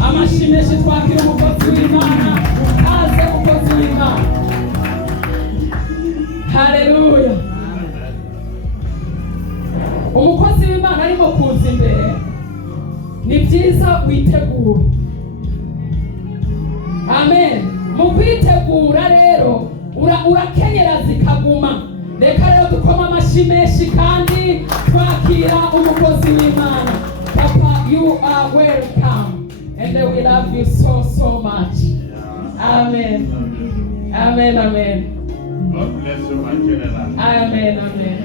Amashimeshi twakira umukozi w'Imana. Aze umukozi w'Imana. Haleluya. Umukozi w'Imana arimo kuza imbere. Ni byiza witegura. Amen. Mu kwitegura rero urakenyera zikaguma. Reka rero dukoma amashimeshi kandi twakira umukozi w'Imana. Papa, you are welcome and we love you so much. Amen. Amen, amen. God bless you, my general. Amen, amen.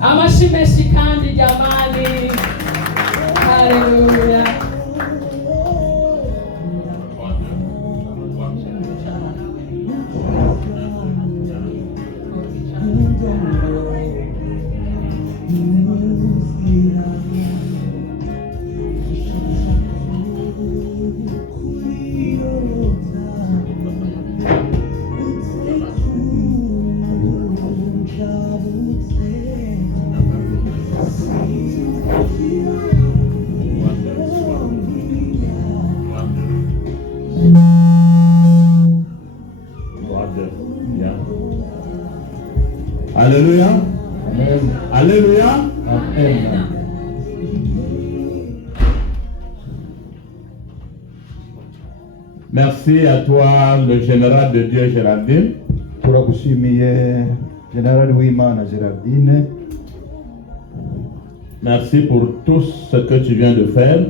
Amashimeshi kandi jamani. Hallelujah. Alléluia. Amen. Alléluia. Amen. Merci à toi, le général de Dieu Géraldine. Turagushimiye General w'Imana Gerardine. Merci pour tout ce que tu viens de faire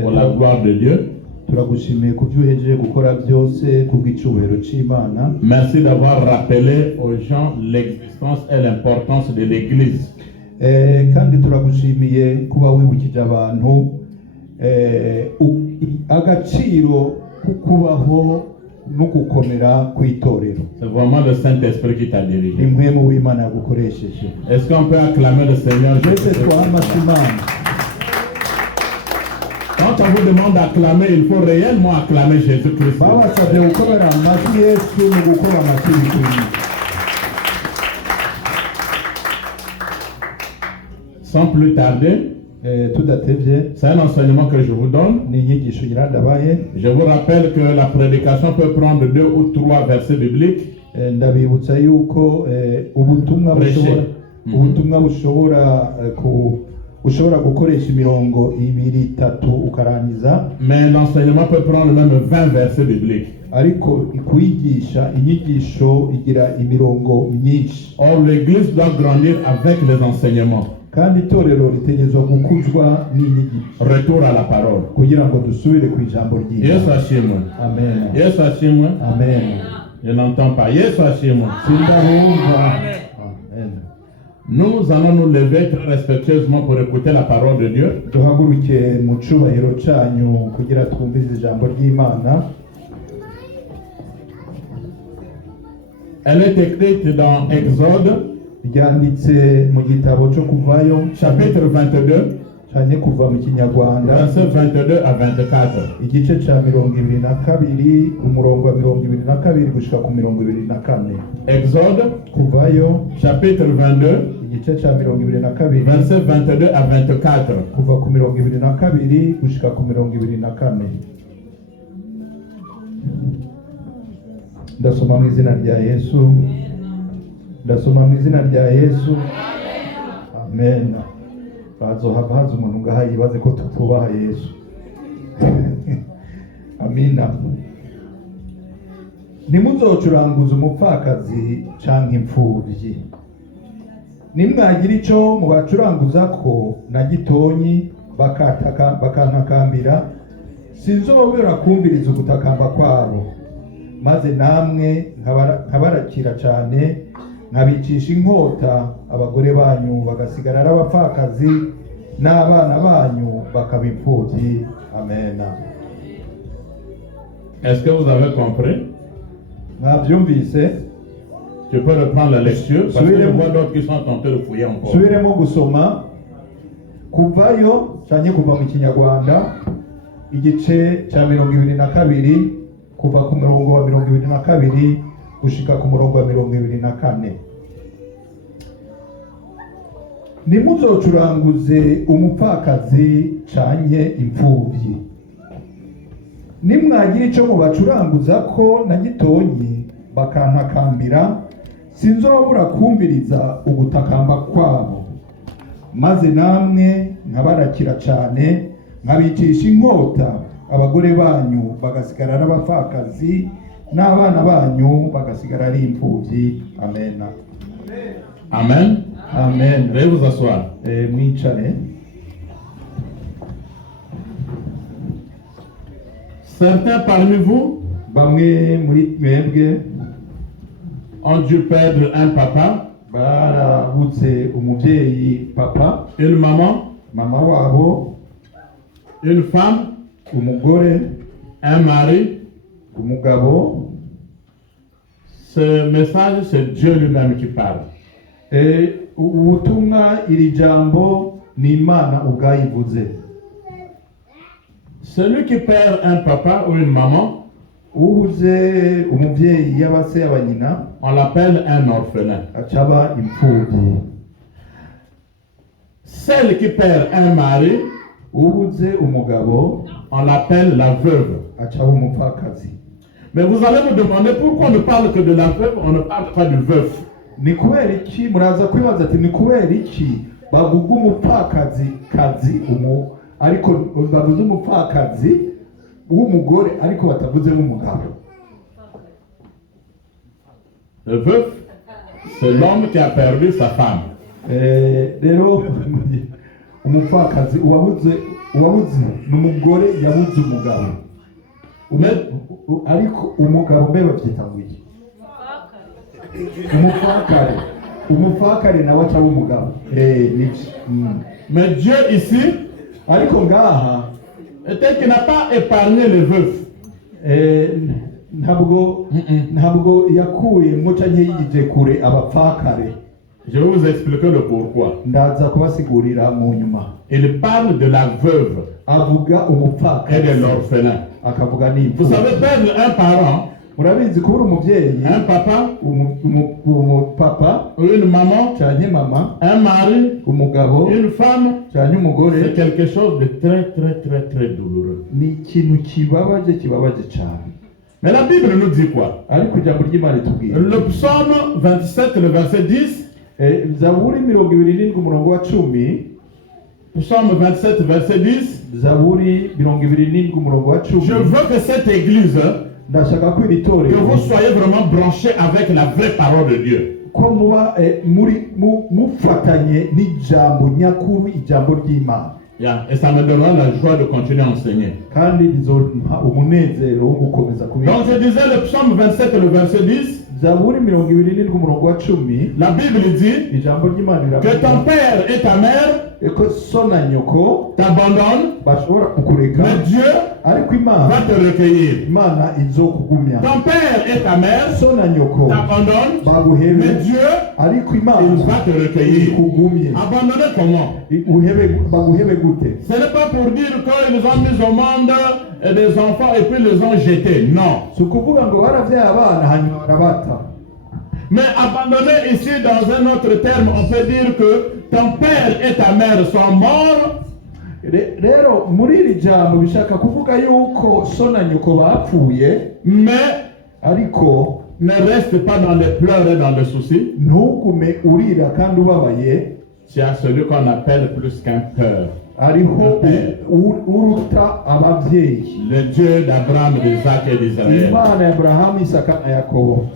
pour la gloire de Dieu. Turagushimiye kubyo uhejeje gukora byose kubw'icyubahiro cy'Imana. Merci d'avoir rappelé aux gens l'existence et l'importance de l'Église. Kandi turagushimiye kuba wibukije abantu agaciro kukubaho no gukomera kw'itorero. C'est vraiment le Saint-Esprit qui t'a dirigé. Impwemu w'Imana yagukoresheje. Est-ce qu'on peut acclamer le Seigneur? Twese twamase Imana. Quand on vous demande d'acclamer, il faut réellement acclamer Jésus-Christ. Babasabye gukorera amajwi Yesu no gukora amajwi bikwiye. Sans plus tarder, Tudatevye, c'est un enseignement que je vous donne. ni inyigisho nyiradabaye. Je vous rappelle que la prédication peut prendre 2 ou 3 versets bibliques. Ndabibutsa yuko ubutumwa bushobora ushobora gukoresha imirongo 2-3 ukarangiza. Mais l'enseignement peut prendre même 20 versets bibliques. Ariko kwigisha inyigisho igira imirongo myinshi. Or, l'Église doit grandir avec les enseignements. Kandi itorero ritegezwa gukuzwa n'inyigisho. Retour à la parole. Kugira ngo dusubire ku ijambo ry'Imana. Yesu ashimwe. Amen. Yesu ashimwe. Amen. Je n'entends pas. Yesu ashimwe. Sindahumva. Amen. Nous allons nous lever très respectueusement pour écouter la parole de Dieu. Duhaguruke mu cyubahiro cyanyu kugira twumvise ijambo ry'Imana. Elle est écrite dans Exode, Ryanditse mu gitabo cyo kuvayo chapitre 22, cyane kuva mu Kinyarwanda versets 22 à 24. igice cya 22 umurongo wa 22 gushika ku 24. Exode, Kuvayo chapitre 22, igice cya 22 versets 22 à 24. kuva ku 22 gushika ku 24. Ndasoma mu izina rya Yesu. Ndasoma mu izina rya Yesu. Amen. Bazohava haza umuntu ngaha yibaze ko tutubaha Yesu. Amina. Ntimuzocuranguze umupfakazi canke imfuvyi. Nimwagira ico mubacuranguza ko na gitonyi bakantakambira, sinzobera kumviriza ugutakamba kwabo. Maze namwe nkabarakira cyane, nkabicisha inkota abagore banyu bagasigara ari abapfakazi n'abana banyu bakaba imfubyi. Amen. Est-ce que vous avez compris? Mwabyumvise? Tu peux reprendre la lecture parce que je vois d'autres qui sont tentés de fouiller encore. Subiremo gusoma kuvayo cyane kuva mu Kinyarwanda igice cya 22 kuva ku murongo wa 22 gushika ku murongo wa 24. Nimuzocuranguze umupfakazi canke imfuvyi. nimwagira icyo mubacuranguza ko na gitonyi bakantakambira sinzobura kumviriza ugutakamba kwabo, maze namwe nkabarakira cyane nkabicisha inkota abagore banyu bagasigara ari abapfakazi n'abana banyu bagasigara ari imfubyi. Amen. Amen. Amen. Veuillez vous asseoir. Mwicare. Certains parmi vous Bamwe muri mwebwe ont dû perdre un papa, barabutse umubyeyi papa, une maman, mama wabo, une femme, umugore, un mari. umugabo. Ce message, c'est Dieu lui-même qui parle. Ubutumwa iri jambo ni Imana ubwayivuze. Celui qui perd un papa ou une maman, Ubuze umubyeyi y'abase abanyina on l'appelle un orphelin. acaba imfubyi. Celle qui perd un mari, Ubuze umugabo on l'appelle la veuve. acaba umupfakazi. Mais vous allez vous demander pourquoi on ne parle que de la veuve, on ne parle pas du veuf. Ni kubera iki muraza kwibaza ati ni kubera iki bavuga umupfakazi ariko bavuze umupfakazi w'umugore ariko batavuze w'umugabo. Le veuf, c'est l'homme qui a perdu sa femme. Rero umupfakazi uwabuze ni umugore yabuze umugabo. Ariko umugabo mbe babyita ngo iki? Umupfakare nawe acaba umugabo. Mais Dieu ici, Ariko ngaha peut-être qu'il n'a pas épargné les veufs. ntabwo yakuyemo canke yije kure abapfakare. Je vais vous expliquer le pourquoi. Ndaza kubasigurira mu nyuma. Il parle de la veuve Avuga et umupfakazi de l'orphelin. akavuga Vous n'imfubyi. savez, perdre un parent, Murabizi kubura umubyeyi, un papa, umupapa ou une maman, canke mama, un mari, umugabo une femme, canke umugore c'est quelque chose de très douloureux. ni ikintu kibabaje cyane. Mais la Bible nous dit quoi? Ariko ijambo ry'Imana ritubwira Le psaume 27, le verset 10. Zaburi 27 umurongo wa 10. Psaume 27, verset 10. Zaburi 27 umurongo wa 10. Je veux que cette église, Ndashaka ko iri que torero vous soyez vraiment branchés avec la vraie parole de Dieu. ko muba mufatanye n'ijambo nyakuri, ijambo ry'Imana. Yeah. Et ça me donnera la joie de continuer à enseigner. Kandi bizompa umunezero wo gukomeza kubiga. Donc je disais le psaume 27, le verset 10. Zaburi 27 umurongo wa 10. La Bible dit Ijambo ry'Imana que ton père et ta mère ko so na nyoko t'abandonnent, bashobora kukureka, mais Dieu ariko va Imana te recueillir. izokugumya. Ton père et ta mère So na nyoko t'abandonnent, baguhebe, mais Dieu ariko il Imana va te recueillir. ikugumye. Abandonner comment? Baguhebe gute? Ce n'est pas pour dire qu'ils ont mis au monde des enfants et puis les ont jetés. Non. Si ukuvuga ngo baravyaye abana hanyuma barabata. Mais abandonner ici dans un autre terme, on peut dire que ton père et ta mère sont morts. Rero muri iri jambo bishaka kuvuga yuko so na nyoko bapfuye, Mais ariko ne reste pas dans les pleurs et dans les soucis. ntugume urira kandi ubabaye. Tu as celui qu'on appelle plus qu'un père. Hariho uruta abavyeyi, Le Dieu d'Abraham, d'Isaac et d'Israël. Imana ya Abrahamu, Isaka na Yakobo.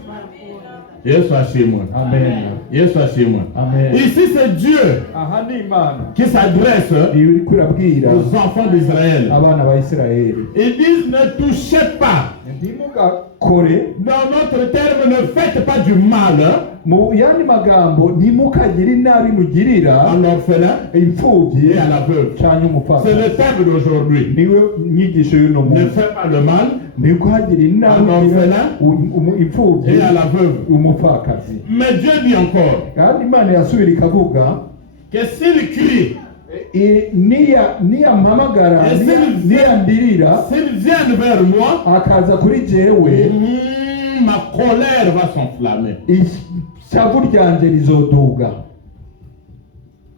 Yesu ashimwe. Amen. Yesu ashimwe. Amen. Ici c'est Dieu Aha ni Imana qui s'adresse iriko irabwira aux enfants d'Israël. abana ba Isirayeli, Ils disent ne touchez pas. ntimugakore. Dans notre terme, ne faites pas du mal Mu yandi magambo, ntimukagire inabi à mugirira l'orphelin imfubyi et à la veuve. canke C'est umupfakazi. le terme d'aujourd'hui. Niwe nyigisho y'uno Ne munsi. fais pas le mal Ntikuhagire inabi Un mugirira orphelin imfubyi et à la veuve. umupfakazi. Mais Dieu dit encore Kandi Imana yasubira ikavuga que s'il crie, niyampamagara, niyandirira, s'ils viennent vers moi, akaza kuri jewe, ma colère va s'enflammer. ishavu ryanje rizoduga.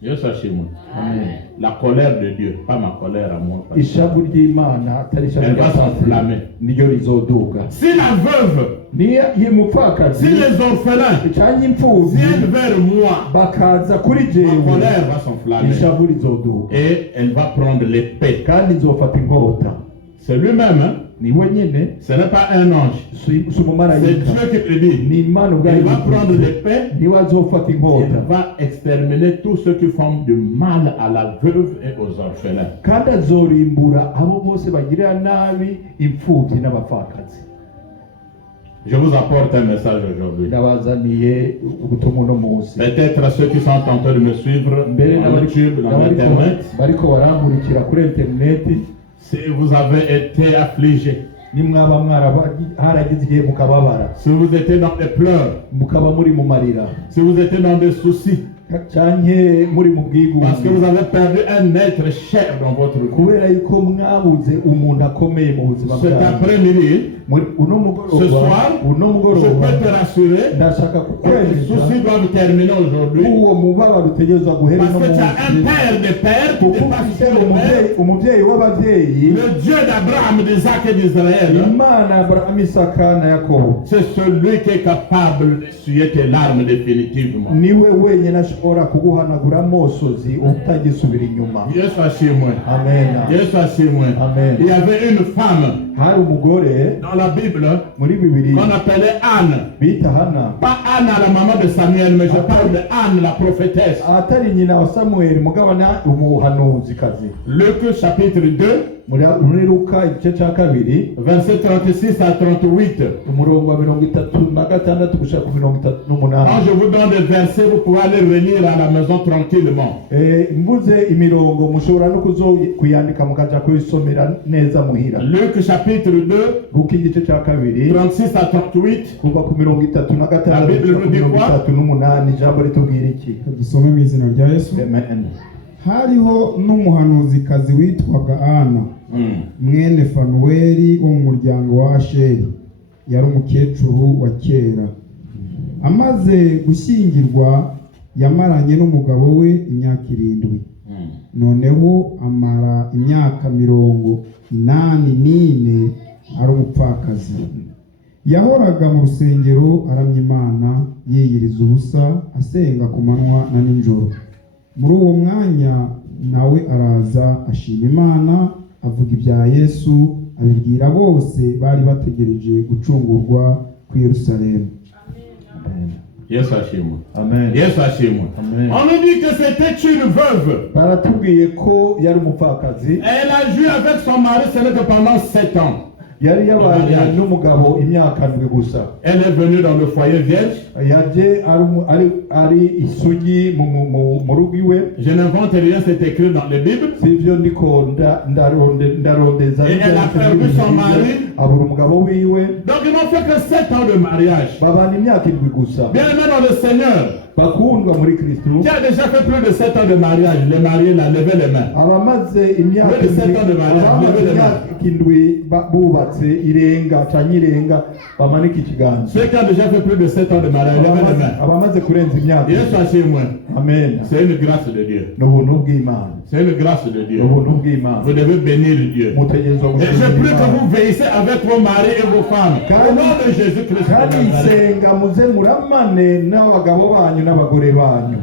Dieu soit chez moi. Amen. La colère de Dieu, pas ma colère à moi. ishavu ry'Imana atari ishavu Elle va rya s'enflammer. niyo rizoduga. Si la veuve, Niyo y'umupfakazi si les orphelins cyangwa imfubyi viennent vers moi, bakaza kuri ma jewe, colère va s'enflammer. ishavu rizoduga Et elle va prendre l'épée. kandi nzofata inkota. C'est lui-même, hein? Ni we nyine, Ce n'est pas un ange. si C'est umumarayika, Dieu qui le dit. ni Imana ubwayo Elle va ivuze. prendre l'épée. niwe azofata inkota Elle va exterminer tous ceux qui font du mal à la veuve et aux orphelins. kandi azorimbura abo bose bagirira nabi imfubyi n'abapfakazi. Je vous apporte un message aujourd'hui. Ndabazaniye ubutumwa uno munsi. Peut-être à ceux qui sont en train de me suivre mbere sur YouTube, dans Internet, bariko barankurikira kuri interineti, si vous avez été affligé, nimwaba haragize igihe mukababara, si vous étiez dans des pleurs, mukaba muri mu marira, si vous étiez dans des soucis, canke muri mu parce que bwigunge, vous avez perdu un être cher dans votre vie. kubera yuko mwabuze umuntu akomeye mu buzima Cet bwanyu. après-midi, Uno ce soir, mugoroba, je peux te rassurer ndashaka que les kukwemeza soucis doivent terminer aujourd'hui. uwo mubabaro utegerezwa guhera Parce uno que tu as un munsi, père des pères qui kuko dépasse ufite tous les pères, umubyeyi w'ababyeyi, le Dieu d'Abraham, d'Isaac et d'Israël. Imana Abrahamu, Isaka na Yakobo. C'est celui qui est capable d'essuyer tes larmes définitivement. Niwe wenyine ashobora kuguhanagura amosozi utagisubira inyuma. Dieu soit chez moi. Amen. Dieu soit chez moi. Amen. Il y avait une femme Hari umugore dans la Bible muri Bibiliya qu'on appelait Anne. bita Hana, Pas Anne, la maman de Samuel, mais je parle de Anne, la prophétesse. atari nyina wa Samuel mugabana umuhanuzikazi. Luc chapitre 2, Muri Luka igice cya kabiri versets 36 à 38. umurongo wa 36 gushika ku Quand 38. je vous donne des versets, vous pouvez aller relire à la maison tranquillement. Mvuze imirongo mushobora no kuyandika mukaja kuyisomera neza muhira. Luc chapitre 2, Luka igice cya kabiri 36 à 38. kuva ku 36 La Bible gushika ku nous dit quoi? 38. Ijambo ritubwira iki? dusome mu izina rya Yesu. Amen. Hariho n'umuhanuzikazi witwaga Ana mwene Fanuweli wo mu muryango wa Asheri, yari umukecuru wa kera. Amaze gushyingirwa yamaranye n'umugabo we imyaka 7. Noneho amara imyaka 84 ari umupfakazi. Yahoraga mu rusengero aramya Imana, yiyiriza ubusa, asenga ku manywa na nijoro. Muri uwo mwanya nawe araza ashima Imana, avuga ibya Yesu, abibwira bose bari bategereje gucungurwa ku Yerusalemu. Amen. Yesu ashimwe. Amen. Yesu ashimwe. Amen. On nous dit que c'était une veuve. Baratubwiye ko yari umupfakazi, Elle a joué avec son mari, ce n'est que pendant 7 ans. yari yabanye n'umugabo imyaka 7 gusa. Elle est venue dans le foyer vierge. Yaje ari isugi mu rugo iwe. Je n'invente rien, c'est écrit dans les Bibles. Sivyo ndiko ndarondeza. Et elle a perdu son mari. Abura umugabo wiwe. Donc ils n'ont fait que 7 ans de mariage. Babana imyaka 7 gusa. Bien aimé dans le Seigneur, bakundwa muri Kristo, qui a déjà fait plus de 7 ans de mariage, les mariés là, levez les mains. abamaze imyaka Plus de 7 ans de mariage, levez les mains. 7 bubatse irenga canke irenga bamanike ikiganza. Ceux qui ont déjà fait plus de 7 ans de mariage, levez les mains. abamaze kurenza imyaka. Dieu soit chez moi. Amen. C'est une grâce de Dieu. N'ubuntu bw'Imana. C'est une grâce de Dieu. N'ubuntu bw'Imana. Vous devez bénir Dieu. Mutegerezwa Et je prie que vous veillez avec vos maris et vos femmes. Au nom de Jésus-Christ. kandi isenga muze muramane n'abagabo banyu n'abagore banyu.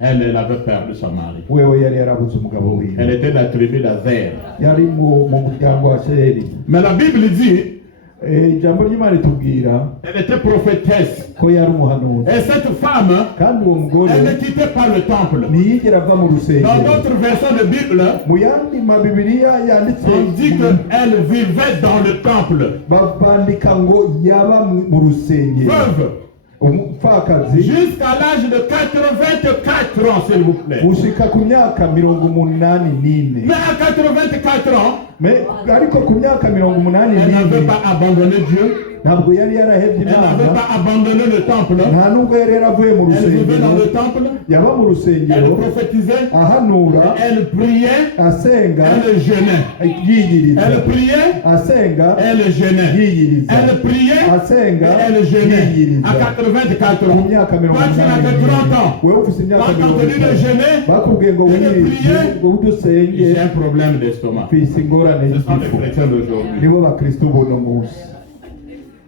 Elle avait perdu son mari. Wewe yari yarabuze umugabo wiwe. Elle était de la tribu d'Azer. Yari mu muryango wa Sheri. Mais la Bible dit, Ijambo ry'Imana ritubwira elle était prophétesse. ko yari umuhanuzi. Et cette femme, Kandi uwo mugore elle ne quittait pas le temple. ntiyigera ava mu Dans rusengero. d'autres versions de Bible, Mu yandi mabibiriya yanditse on dit qu'elle vivait dans le temple. bandika ngo yaba mu rusengero. Veuve. Umupfakazi Jusqu'à l'âge de 84 ans, s'il vous plaît. gushika ku myaka 84. Mais à 84 ans, ariko ku myaka elle n'avait 84 pas abandonné Dieu. ntabwo yari yarahebye Elle n'avait imana pas abandonné le temple. nta nubwo yari yaravuye mu Elle vivait dans rusengero le temple. yaba mu Elle rusengero prophétisait. ahanura Elle priait. asenga Elle jeûnait. yiyiriza Elle priait. asenga Elle jeûnait. yiyiriza Elle priait. asenga Elle jeûnait. yiyiriza À 84 mu ans. myaka Toi, mirongo tu inani n'avais 30 ans. wewe ufite imyaka Quand on mirongo te dit de itanu jeûner, bakubwiye ngo et de wiyirize prier, ngo udusenge j'ai un problème d'estomac. ufise ingorane Ce sont les y'igifu chrétiens d'aujourd'hui. nibo bakristo buno munsi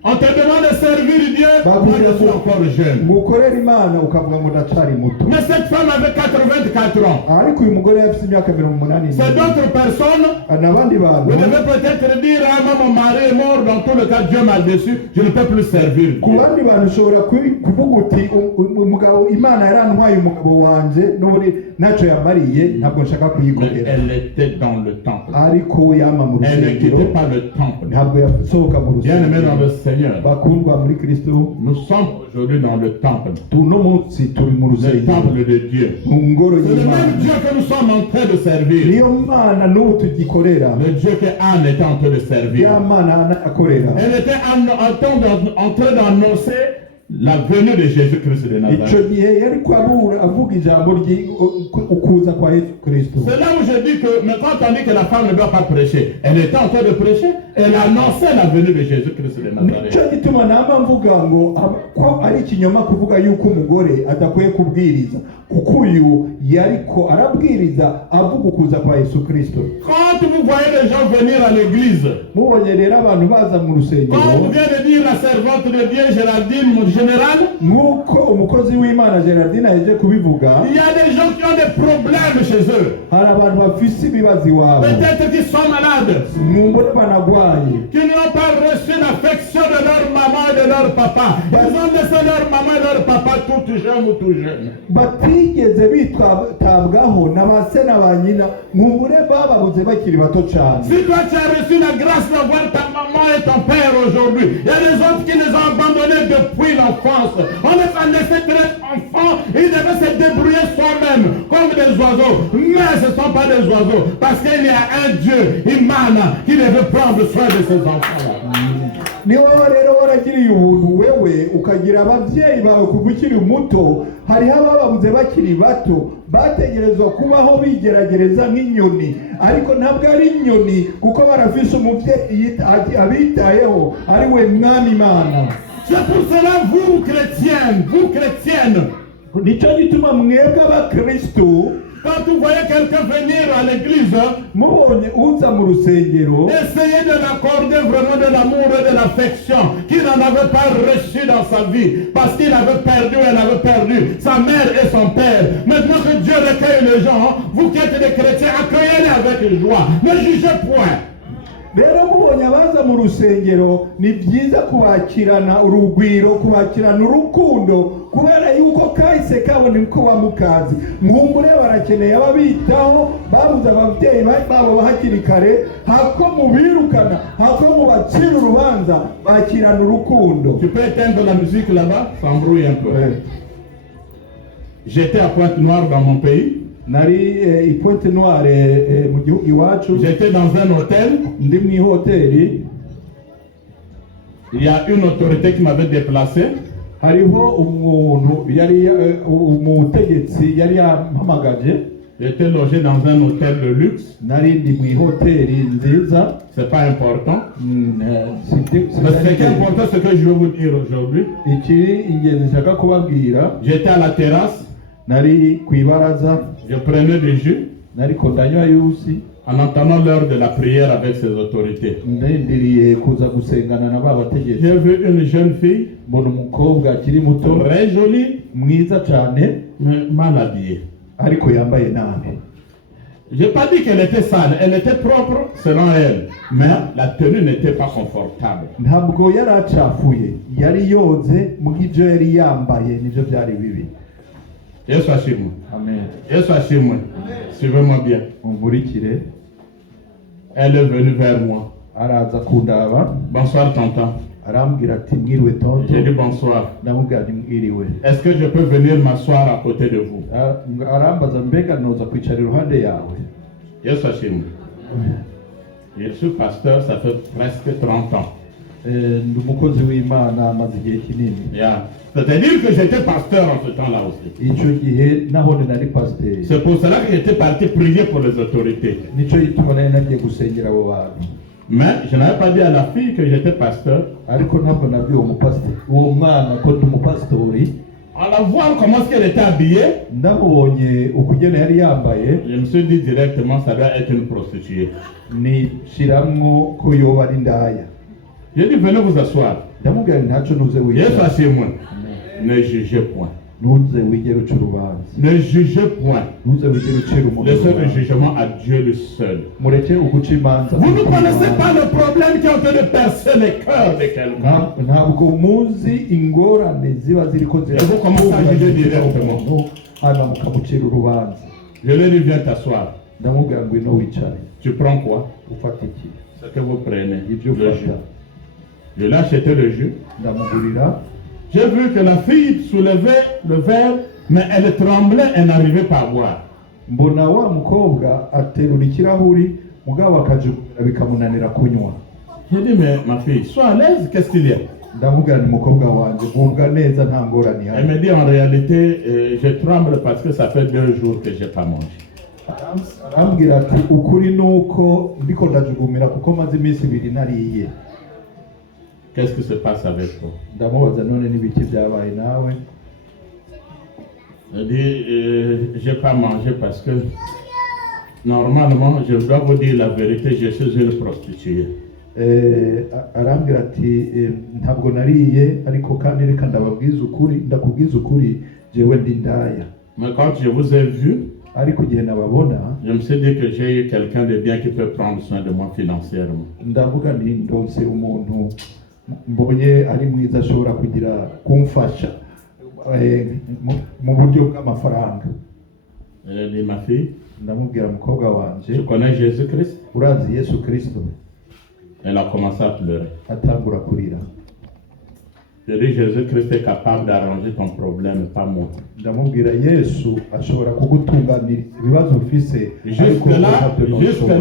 On te demande de servir Dieu. Bah, Moi, oui, je suis encore jeune. ngo ukorere imana ukavuga ngo ndacari muto Mais cette femme avait 84 ans. ariko uyu mugore yafite imyaka mirongo umunani C'est d'autres personnes. n'abandi bantu Vous devez peut-être dire, ah, moi, mon mari est mort, dans tout le cas, Dieu m'a déçu, je ne peux plus servir ku Dieu. bandi bantu ushobora kuvuga uti umugabo imana yarantwaye umugabo wanje n'ubundi ntacyo yamariye ntabwo nshaka Mais kuyikorera elle était dans le temple. ariko yama mu Elle ne rusengero quittait pas le temple. ntabwo yasohoka mu Bien aimé dans rusengero le Seigneur, bakundwa muri kristo nous sommes aujourd'hui dans le temple. tuno munsi turi mu Le rusengero temple de Dieu. mu ngoro C'est le même y'imana Dieu que nous sommes en train de servir. niyo mana n'ubu tugikorera Le Dieu que Anne était en train de servir. ya mana akorera Elle était en train d'annoncer la venue de Jésus-Christ de icyo Nazareth. gihe yari kwabura avuga ijambo ukuza kwa yesu kristo C'est là où je dis que, mais quand on dit que la femme ne doit pas prêcher, elle était en train de prêcher, elle annonçait la venue de Jésus-Christ de nicyo Nazareth. gituma namba mvuga ngo ko ari ikinyoma kuvuga yuko umugore adakwiye kubwiriza kuko uyu yariko arabwiriza avuga ukuza kwa yesu kristo Quand vous voyez les gens venir à l'église, mubonye rero abantu baza mu rusengero comme vient de dire la servante de Dieu Géraldine, mon général, nk'uko umukozi w'imana gerardine aheje kubivuga il y a des gens qui ont des problèmes chez eux. hari abantu bafise ibibazo iwabo Peut-être qu'ils sont malades, mumbone banagwaye qui n'ont pas reçu l'affection de leur maman et de leur papa. Ils ont laissé leur maman et leur papa tout jeune ou tout jeune. batigeze bitabwaho na ba se na ba nyina mumbure bababuze bakiri bato cyane Si toi tu as reçu la grâce de voir ta maman et ton père aujourd'hui, il y a des autres qui les ont abandonnés depuis l'enfance. On les a laissés très enfants, ils devaient se débrouiller soi-même comme des oiseaux. Mais ce ne sont pas des oiseaux, parce qu'il y a un Dieu, Imana, qui veut prendre soin de ses enfants-là. ni wowe rero waragiriye ubuntu wewe ukagira ababyeyi bawe kuva ukiri muto hariho abababuze bakiri bato bategerezwa kubaho bigeragereza nk'inyoni ariko ntabwo ari inyoni kuko barafise umubyeyi abitayeho ari we mwami imana C'est pour cela, vous chrétiennes, nicyo gituma mwebwe abakristo quand vous voyez quelqu'un venir à l'église, mubonye uza mu rusengero essayez de l'accorder vraiment de l'amour et de l'affection qu'il n'en avait pas reçu dans sa vie parce qu'il avait perdu, elle avait perdu sa mère et son père. Maintenant que Dieu recueille les gens, vous qui êtes des chrétiens, accueillez-les avec joie. Ne jugez point. rero mubonye abaza mu rusengero ni byiza kubakirana urugwiro kubakirana urukundo kubera yuko kahise kabo niko bamukazi muhumure barakeneye ababitaho babuze ababyeyi babo hakiri kare hako mubirukana hako mubacira urubanza bakirana urukundo. Tu peux éteindre la musique là-bas, ça embrouille un peu. J'étais à Pointe-Noire dans mon pays. nari i Pointe-Noire mu gihugu iwacu J'étais dans un hôtel. ndi mu ihoteli. Il y a une autorité qui m'avait déplacé. hariho umuntu yari umutegetsi yari yampamagaje. J'étais logé dans un hôtel de luxe. nari ndi mu ihoteli nziza. C'est pas important. Mais ce qui est important, c'est que je vais vous dire aujourd'hui. ikiri ingenzi nshaka kubabwira J'étais à la terrasse. nari ku ibaraza Je prenais des jus nariko ndanywa yusi en entendant l'heure de la prière avec ses autorités. ndindiriye kuza gusengana na ba bategetsi. J'ai vu une jeune fille, mbona umukobwa akiri muto très jolie, mwiza cyane mais mal habillée. ariko yambaye nabi. Je n'ai pas dit qu'elle était sale, elle était propre selon elle, mais la tenue n'était pas confortable. ntabwo yari acafuye yari yoze mu byo yari yambaye nibyo byari bibi. Yesu ashimwe. Amen. Yesu ashimwe. Suivez-moi bien. Umurikire. Elle est venue vers moi. araza kundaba. Bonsoir tonton. arambwira ati mwiriwe tonto. J'ai dit bonsoir. ndamubwira ati mwiriwe. Est-ce que je peux venir m'asseoir à côté de vous? arambaza mbega noza kwicara iruhande yawe. Yesu ashimwe. Je suis pasteur, ça fait presque 30 ans. ndi umukozi w'Imana amaze igihe kinini. Yeah. C'est-à-dire que j'étais pasteur en ce temps-là aussi. Icyo gihe naho nari pasiteri. C'est pour cela que j'étais parti prier pour les autorités. Nicyo gituma nari nagiye gusengera abo bantu. Mais je n'avais pas dit à la fille que j'étais pasteur. Ariko ntabwo nabwiye uwo mupasiteri uwo mwana ko ndi umupasitori. En la voyant comment est-ce qu'elle était habillée, ndamubonye ukugena yari yambaye, je me suis dit directement ça doit être une prostituée. nishiramwo ko yoba ari ndaya. J'ai dit venez vous asseoir. Ndamubwira ntacyo ntuze Viens wicara. asseyez-moi. Ne jugez point. Ntuze wigere uca urubanza. Ne jugez point. Ntuze wigere ucira umuntu Laissez le urubanza. jugement à Dieu le seul. Mureke uguca imanza. Vous ne connaissez pas le problème qui est en train de percer les cœurs de quelqu'un. Ntabwo muzi ingorane ziba ziriko Et vous commencez à juger directement. hanyuma mukamucira urubanza. Je lui ai dit viens t'asseoir. Ndamubwira ngo ino wicare. Tu prends quoi? Ufata iki? Ce que vous prenez. Ibyo Le jus. ufata. Je l'ai acheté le jus. Ndamugurira. J'ai vu que la fille soulevait le verre, mais elle tremblait, elle n'arrivait pas à boire. Mbona wa mukobwa aterura ikirahuri mugabo akajugunya bikamunanira kunywa. J'ai dit mais ma fille, sois à l'aise, qu'est-ce qu'il y a? Ndamubwira ni mukobwa wanje gubwa neza nta ngorane Elle ihari. me dit en réalité, je tremble parce que ça fait 2 jours que je n'ai pas mangé. Arambwira ati ukuri nuko ndiko ndajugumira kuko maze iminsi 2 nariye. Qu'est-ce qui se passe avec toi? Ndamubaza none n'ibiki byabaye nawe. Elle dit, je n'ai pas mangé parce que normalement, je dois vous dire la vérité, je suis une prostituée. Arambwira ati ntabwo nariye ariko kandi reka ndababwiza ukuri ndakubwiza ukuri jewe ndi ndaya. Mais quand je vous ai vu, Ariko igihe nababona je me suis dit que j'ai eu quelqu'un de bien qui peut prendre soin de moi financièrement. ndavuga nti ndonse umuntu mbonye ari mwiza ashobora kugira kumfasha mu buryo bw'amafaranga. Elle a dit, ma fille, Ndamubwira mukobwa wanje tu connais Jésus-Christ? urazi Yesu Kristo. Elle a commencé à pleurer. Atangura kurira. Je dis, Jésus-Christ est capable d'arranger ton problème, pas moi. Ndamubwira Yesu ashobora kugutunganira ibibazo ufise. Jusque-là,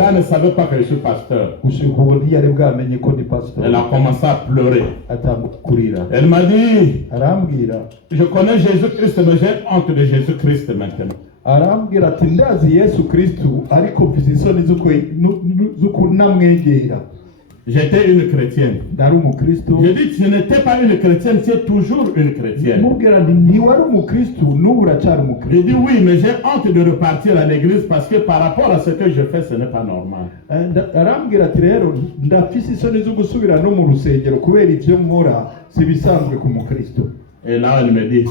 elle ne savait pas que je suis pasteur. Gushika ubu ntiyari bwamenye ko ni pastor. Elle a commencé à pleurer. Atangura kurira. Elle m'a dit, Arambwira je connais Jésus-Christ, mais j'ai honte de Jésus-Christ maintenant. arambwira ati ndazi Yesu Kristo ariko mfise isoni z'uko namwegera. J'étais une chrétienne. Nari umukristo. Je dis, tu n'étais pas une chrétienne, tu es toujours une chrétienne. Mubwira nti ntiwari umukristo n'ubu uracyari Je umukristo. dis oui, mais j'ai honte de repartir à l'église parce que par rapport à ce que je fais, ce n'est pas normal. Arambwira ati rero ndafise isoni zo gusubira no mu rusengero kubera ivyo nkora si bisanzwe ku mukristo. Et là, elle me dit,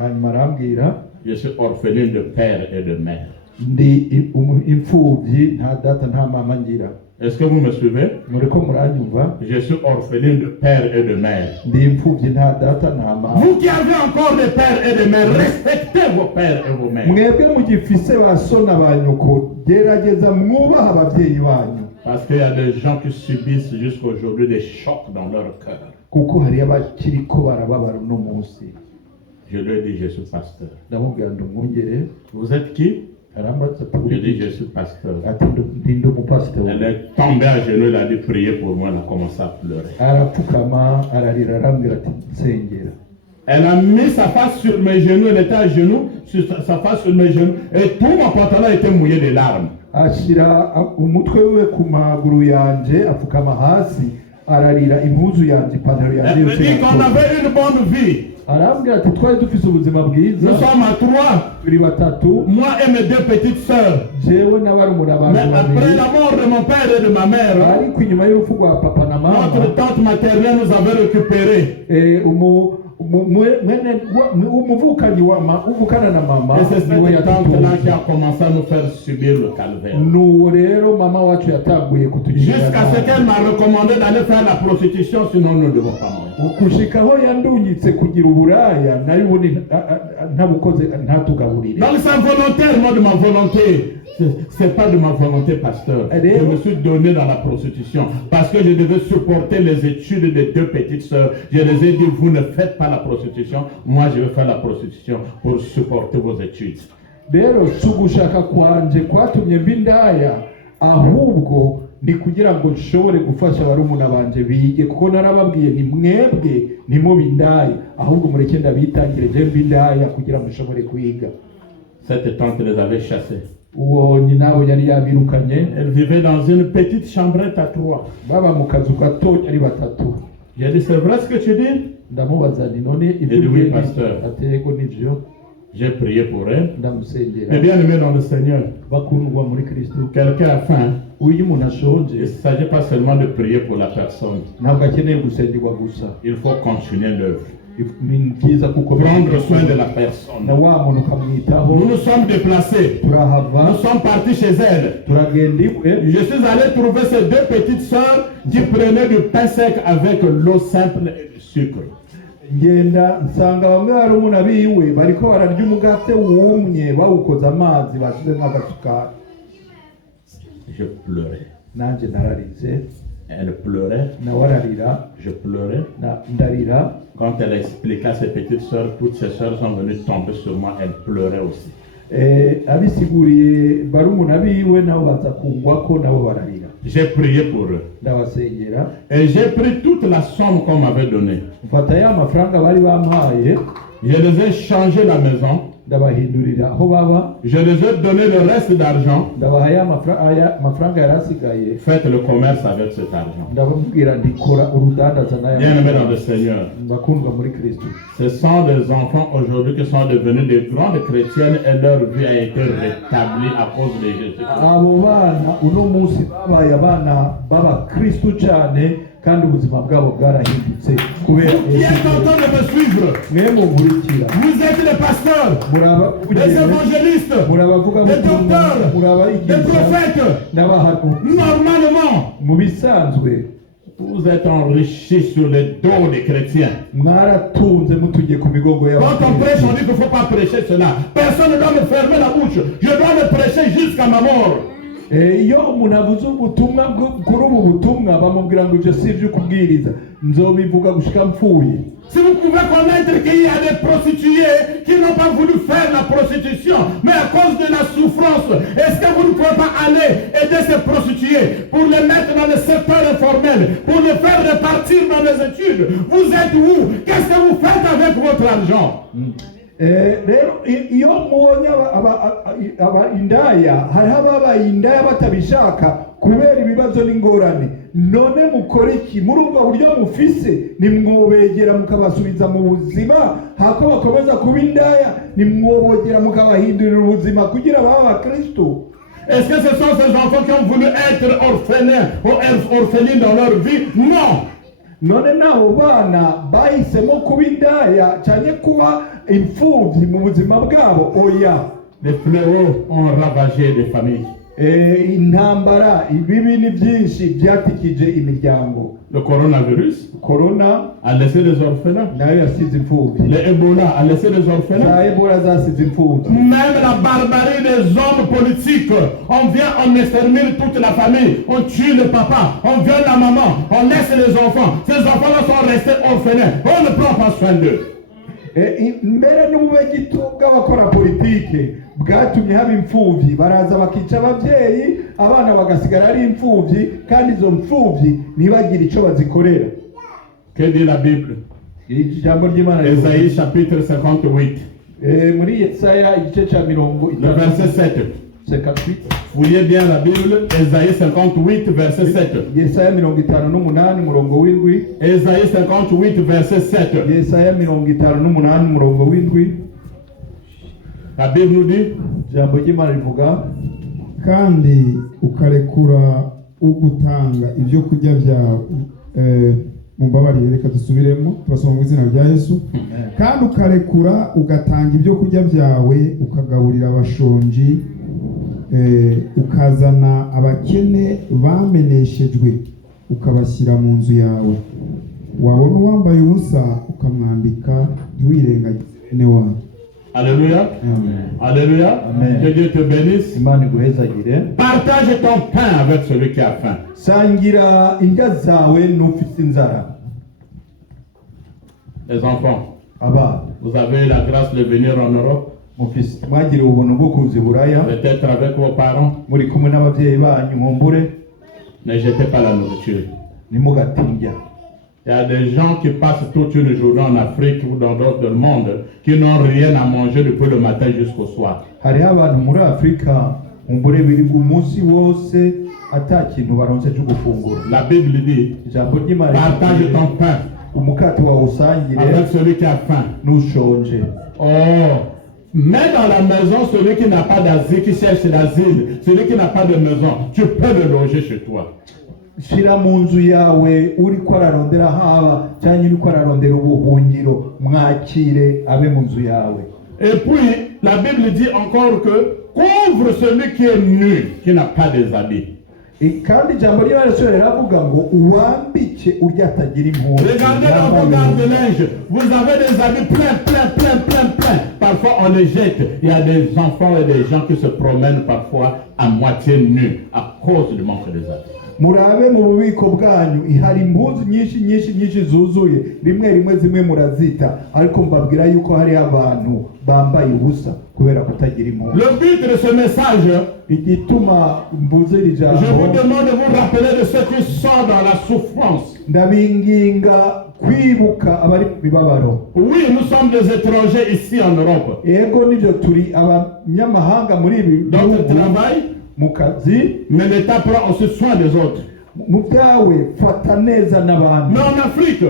Hanyuma arambwira je suis orpheline de père et de mère. ndi imfuvyi nta data nta mama ngira. Est-ce que vous me suivez? Muriko muranyumva? Je suis orpheline de père et de mère. Ndi imfuvyi nta data nta mama. Vous qui avez encore des pères et des mères, respectez vos pères et vos mères. Mwebwe mugifise ba sona ba nyoko gerageza mwubaha abavyeyi banyu. Parce qu'il y a des gens qui subissent jusqu'à aujourd'hui des chocs dans leur cœur. Kuko hari abakiriko barababara uno munsi. Je lui ai dit, je suis pasteur. Ndamubwira ndi umwungere. Vous êtes qui? Arambaza Je dis, je suis pasteur. ati ndi umupasiteri. Elle est tombée à genoux, elle a dit prier pour moi, elle a commencé à pleurer. Arapfukama ararira arambwira ati nsengera. Elle a mis sa face sur mes genoux, elle était à genoux, sur sa face sur mes genoux, et tout mon pantalon était mouillé de larmes. Ashira umutwe we ku maguru yanje apfukama hasi ararira impuzu yanje ipantaro yanje Elle me yose dit qu'on yakoze. avait une bonne vie. Arambwira ati twari dufise ubuzima bwiza. Nous sommes à 3, Turi batatu moi et mes 2 petites sœurs. jewe n'abarumuna Mais banje après babiri. la mort de mon père et de ma mère, Ariko inyuma y'urupfu rwa papa na mama notre tante maternelle nous avait récupérés. umuvukanyi uvukana na mama Et c'est niwe cette tante-là qui yatutunze. a commencé à nous faire subir le calvaire. Nuwo rero mama wacu yatanguye kutugirira Jusqu'à ce nabi. qu'elle m'a recommandé d'aller faire la prostitution, sinon nous ne devons pas mourir. Gushika aho yandungitse kugira uburaya nayo ubundi ntabukoze ntatugaburire. Donc c'est volontairement de ma volonté. C'est pas de ma volonté, pasteur. Je me suis donné dans la prostitution parce que je devais supporter les études des 2 petites sœurs. Je les ai dit, vous ne faites pas la prostitution. Moi, je vais faire la prostitution pour supporter vos études. Rero sugushaka kwanje kwatumye mbindaya ahubwo ni kugira ngo nshobore gufasha barumuna banje bige, kuko narababwiye ni mwebwe ntimubi indaya, ahubwo mureke ndabitangire je mbi indaya kugira ngo nshobore kwiga. Cette tante les avait chassés. Uwo nyina we yari yabirukanye. Elle vivait dans une petite chambrette à 3. Baba mu kazu gato ari batatu. J'ai dit, c'est vrai ce que tu dis? Ndamubaza nti none dit, oui, pasteur. atego nivyo. J'ai prié pour elle. Ndamusengera. Mais bien aimé dans le Seigneur, Bakundwa muri Kristo. quelqu'un a faim. Uyu umuntu ashonje Il ne s'agit pas seulement de prier pour la personne. ntabwo akeneye gusengerwa gusa. Il faut continuer l'œuvre. Ni byiza kuko Prendre soin de la personne. na wa muntu ukamwitaho. Nous nous sommes déplacés. Turahava Nous sommes partis chez elle. turagenda iwe. Je suis allé trouver ces deux petites sœurs qui prenaient du pain sec avec l'eau simple et du sucre. ngenda nsanga bamwe barumuna biwe bariko bararya umugate wumye bawukoza amazi bashyizemo agasukari. Je pleurais. Nanjye nararize, Elle pleurait. nawe ararira, Je pleurais. ndarira. Quand elle expliqua à ses petites sœurs, toutes ses sœurs sont venues tomber sur moi. Elle pleurait aussi. Abisiguriye barumuna biwe nabo baza kungwa ko nabo bararira. J'ai prié pour eux. Ndabasengera, Et j'ai pris toute la somme qu'on m'avait donnée. mfata ya mafaranga bari bampaye, Je les ai changé la maison. ndabahindurira aho baba, Je les ai donné le reste d'argent. ndabaha ya mafaranga yari asigaye, Faites le commerce avec cet argent. ndababwira ndikora urudandaza n'aya Bien aimé dans le mafaranga. Seigneur. Bakundwa muri Kristo. Ce sont des enfants aujourd'hui qui sont devenus des grandes chrétiennes et leur vie a été rétablie à cause de Jésus. Abo bana uno munsi babaye abana b'abakristo cyane, kandi ubuzima bwabo bwarahindutse kubera Qui est content de me suivre? mwe mukurikira. Vous êtes les pasteurs, les évangélistes, murabavuga les docteurs, les prophètes. n'abahanuzi. Normalement, Mu bisanzwe vous êtes enrichis sur les dos des chrétiens. mwaratunze mutugiye ku migongo Quand on prêche, y'abakristo. on dit qu'il ne faut pas prêcher cela. Personne ne doit me fermer la bouche. Je dois le prêcher jusqu'à ma mort. Iyo umuntu avuze ubutumwa kuri ubu butumwa bamubwira ngo ibyo si ibyo kubwiriza, nzobivuga gushika mpfuye. Si vous pouvez connaître qu'il y a des prostituées qui n'ont pas voulu faire la prostitution, mais à cause de la souffrance, est-ce que vous ne pouvez pas aller aider ces prostituées pour les mettre dans le secteur informel, pour les faire repartir dans les études? Vous êtes où? Qu'est-ce que vous faites avec votre argent? Rero iyo mubonye indaya, hariho ababaye indaya batabishaka kubera ibibazo n'ingorane. None mukora iki? Muri ubwo buryo mufise nimwobegera mukabasubiza mu buzima, hako bakomeza kuba indaya nimwobogera mukabahindurira ubuzima kugira babe abakristo. Est-ce que ce sont ces enfants qui ont voulu être orphelins dans leur vie? Non! None nabo bana bahisemo kuba indaya cyane kuba imfubyi mu buzima bwabo? Oya. Les fléaux ont ravagé des familles. Intambara, ibibi ni byinshi byatikije imiryango. Le coronavirus Corona a laissé des orphelins. nayo yasize imfubyi. Le Ebola a laissé des orphelins. za Ebola zasize imfubyi. Même la barbarie des hommes politiques. On vient, on extermine toute la famille. On tue le papa, on viole la maman, on laisse les enfants. Ces enfants-là sont restés orphelins. On ne prend pas soin d'eux. Mbere n'ububegito bw'abakora politike bwatumye haba imfubyi, baraza bakica ababyeyi, abana bagasigara ari imfubyi, kandi izo mfubyi ntibagire icyo bazikorera. Que dit la Bible? Ijambo ry'Imana Ésaïe chapitre 58. muri Yesaya igice cya Le verset 7. 58. Fouillez bien la Bible, Ésaïe 58, verset 7. Yesaya 58 murongo w'indwi. Ésaïe 58, verset 7. Yesaya 58 murongo w'indwi. La Bible nous dit, Ijambo ry'Imana rivuga, kandi ukarekura ugutanga ibyo kurya byawe. Mumbabarire, reka dusubiremo turasoma mu izina rya Yesu. Kandi ukarekura ugatanga ibyo kurya byawe, ukagaburira abashonji, ukazana abakene bameneshejwe, ukabashyira mu nzu yawe. Wabona uwambaye ubusa ukamwambika, ntiwirengagize bene wawe. Alléluia. Amen. Alléluia. Amen. Que Dieu te bénisse. Imana iguhezagire. Partage ton pain avec celui qui a faim. Sangira indya zawe n'ufite inzara. Les enfants, Abana, vous avez la grâce de venir en Europe, mwagiriwe ubuntu bwo kuza i Buraya, peut-être avec vos parents. muri kumwe n'ababyeyi banyu nkumbure. Ne jetez pas la nourriture. Ntimugatinya. Il y a des gens qui passent toute une journée en Afrique ou dans d'autres monde qui n'ont rien à manger depuis le matin jusqu'au soir. Hariho abantu muri Afurika umbure biri umunsi wose ata kintu baronse cyo gufungura. La Bible dit, Ijambo ry'Imana partage ton pain umukati wawe usangire avec celui qui a faim. n'ushonje. Oh, mets dans la maison celui qui n'a pas d'asile, qui cherche l'asile, celui qui n'a pas de maison, tu peux le loger chez toi. Shira mu nzu yawe uriko ararondera haba cyangwa uriko ararondera ubuhungiro mwakire abe mu nzu yawe. Et puis, la Bible dit encore que couvre celui qui est nu, qui n'a pas des habits. Kandi ijambo ry'Imana riravuga ngo uwambike urya atagira impuhwe. Regardez dans vos garde-linge, vous avez des habits plein. Parfois on les jette. Il y a des enfants et des gens qui se promènent parfois à moitié nus à cause du manque des habits. Murabe mu bubiko bwanyu ihari impuzu nyinshi zuzuye rimwe zimwe murazita ariko mbabwira yuko hari abantu bambaye ubusa kubera kutagira impuhwe. Le but de ce message, igituma mvuze iri jambo, je vous demande de vous rappeler de ceux qui sont dans la souffrance. ndabinginga kwibuka abari mu mibabaro. Oui, nous sommes des étrangers ici en Europe. Yego nibyo turi abanyamahanga muri ibi Dans le travail, mu kazi, mais l'État prend aussi soin des autres. mu byawe fata neza n'abandi. Mais en Afrique,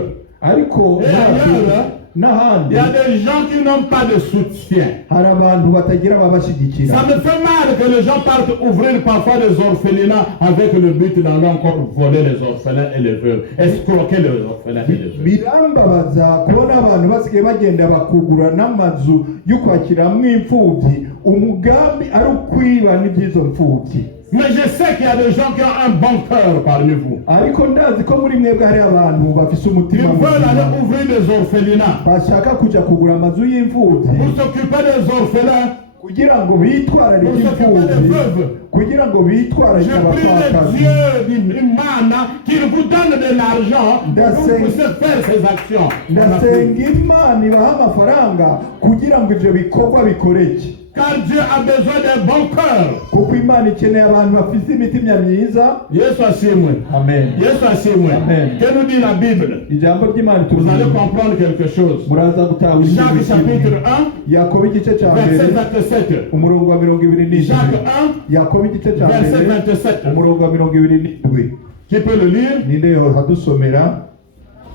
Ariko Et ailleurs, il n'ahandi y a des gens qui n'ont pas de soutien. hari abantu batagira ababashyigikira. Ça me fait mal que les gens partent ouvrir parfois des orphelinats avec le but d'aller encore voler les orphelins et les veuves, escroquer les orphelins et les veuves. Birambabaza kubona abantu basigaye bagenda bakugura n'amazu yo kwakiramo imfubyi, umugambi ari ukwiba n'iby'izo mfubyi. Mais je sais qu'il y a des gens qui ont un bon cœur parmi vous. Ariko ndazi ko muri mwebwe hari abantu bafise Ils umutima veulent aller muzima ouvrir des orphelinats bashaka kujya kugura amazu y'imfubyi pour s'occuper des orphelins, kugira ngo bitwararike pour s'occuper des imfubyi, veuves. kugira ngo bitwararike Je prie le abapfakazi. Dieu d'Imana qu'il vous donne de l'argent pour que vous puissiez faire ces actions. Ndasenga Imana ibaha amafaranga kugira ngo ivyo bikorwa bikoreke. Car Dieu a besoin d'un bon cœur. Kuko Imana ikeneye abantu bafise imitima myiza. Yesu ashimwe. Amen. Yesu ashimwe. Amen. Que nous dit la Bible? Ijambo ry'Imana Vous allez tuvuze. comprendre quelque chose. Muraza gutahura Jacques chapitre 1, Yakobo igice cya verset mbere 27. umurongo wa 27. Jacques 1, Yakobo igice cya verset mbere 27. umurongo wa 27. Qui peut le lire? Ninde yohadusomera?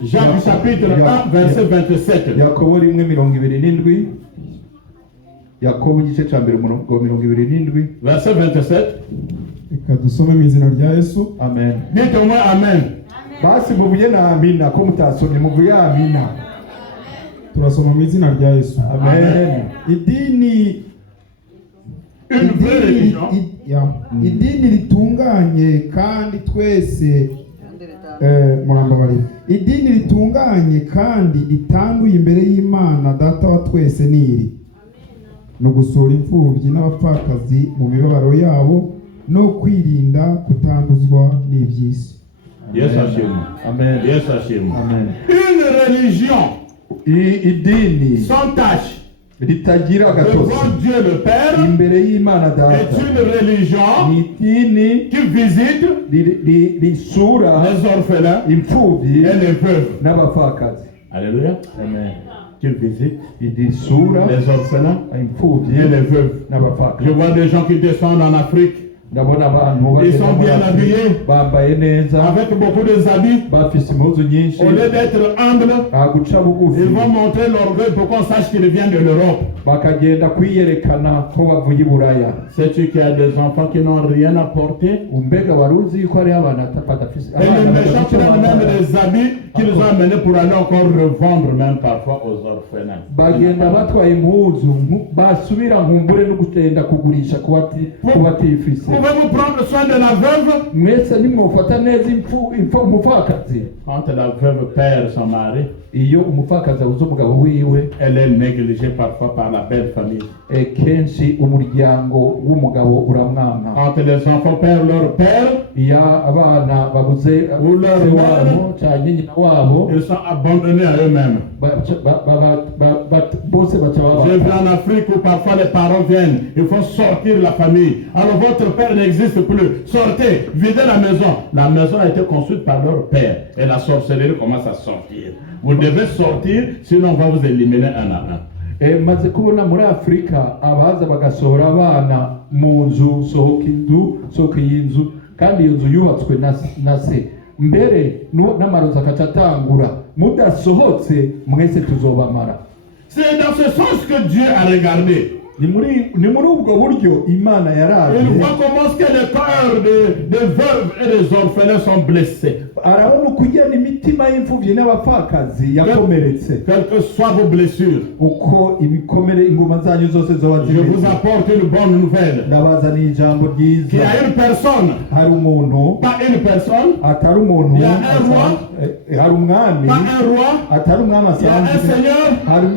Jacques chapitre 1, verset 27. Yakobo 1:27. Yakobo igice cya mbere umurongo wa 27. Verset 27. Reka dusome mu izina rya Yesu. Amen. Dites au moins Amen. Basi muvuye na amina ko mutasomye muvuye amina. Turasoma mu izina rya Yesu. Amen. Idini Une vraie religion. idini ritunganye kandi twese murambabarira. Idini ritunganye kandi ritanduye imbere y'Imana Data wa twese ni iri: no gusura imfubyi n'abapfakazi mu mibabaro yabo no kwirinda kutanduzwa n'iby'isi. Yesu ashimwe. Amen. Yesu ashimwe. Amen. Une religion Idini sans tâche ritagira devant gatosi Dieu le Père imbere y'Imana est Data une religion ni idini qui visite risura les orphelins imfubyi et les veuves. n'abapfakazi. Alléluia. Amen. Qui visite Risura les orphelins imfubyi et les veuves. Je n'abapfakazi. vois des gens qui descendent en Afrique Ndabona abantu Ils sont bien habillés. bambaye neza avec beaucoup de habits. bafise impuzu nyinshi. Au lieu d'être humbles, guca bugufi ils vont montrer l'orgueil pour qu'on sache qu'ils viennent de l'Europe. bakagenda kwiyerekana ko bavuye i Buraya. Sais-tu qu'il y a des enfants qui n'ont rien apporté? Mbega wari uzi ko hari abana badafise Et les méchants prennent même des habits qu'ils ont amenés pour aller encore revendre même parfois aux orphelins. bagenda batwaye impuzu basubira nkumbure no gutenda kugurisha ku batifise. Pouvez-vous prendre soin de la veuve? Mwese nimwofata neza umupfakazi. Quand la veuve perd son mari, iyo umupfakazi abuze umugabo wiwe, elle est négligée parfois par la belle famille. kenshi umuryango w'umugabo uramwanka. Quand les enfants perdent leur père, iyo abana babuze se wabo cyangwa nyina wabo ils sont abandonnés à eux-mêmes. bose baca J'ai vu babata en Afrique où parfois les parents viennent, il faut sortir la famille. Alors votre père n'existe plus. Sortez, videz la maison. La maison a été construite par leur père et la sorcellerie commence à sortir. Vous devez sortir, sinon on va vous éliminer un à un. maze kubona muri Afurika abaza bagasohora abana mu nzu, sohoka iyi nzu, kandi iyo nzu yubatswe na se, mbere n'amarozi akaca atangura, mudasohotse mwese tuzobamara. C'est dans ce sens que Dieu a regardé. Ni muri ubwo buryo Imana yaravye. Il voit comment que les cœurs des veuves et des orphelins sont blessés. Arabona ukugena imitima y'imfuvyi n'abapfakazi yakomeretse. Quelles que soient vos blessures, uko ibikomere inguma zanyu zose zoba je vous zimeze. apporte une bonne nouvelle. Ndabazaniye ijambo Qu'il y ryiza. a une personne, Hari umuntu, pas une personne, atari umuntu, Il y a un roi. hari umwami, pas un roi, atari umwami il y a un asanzwe, seigneur, hari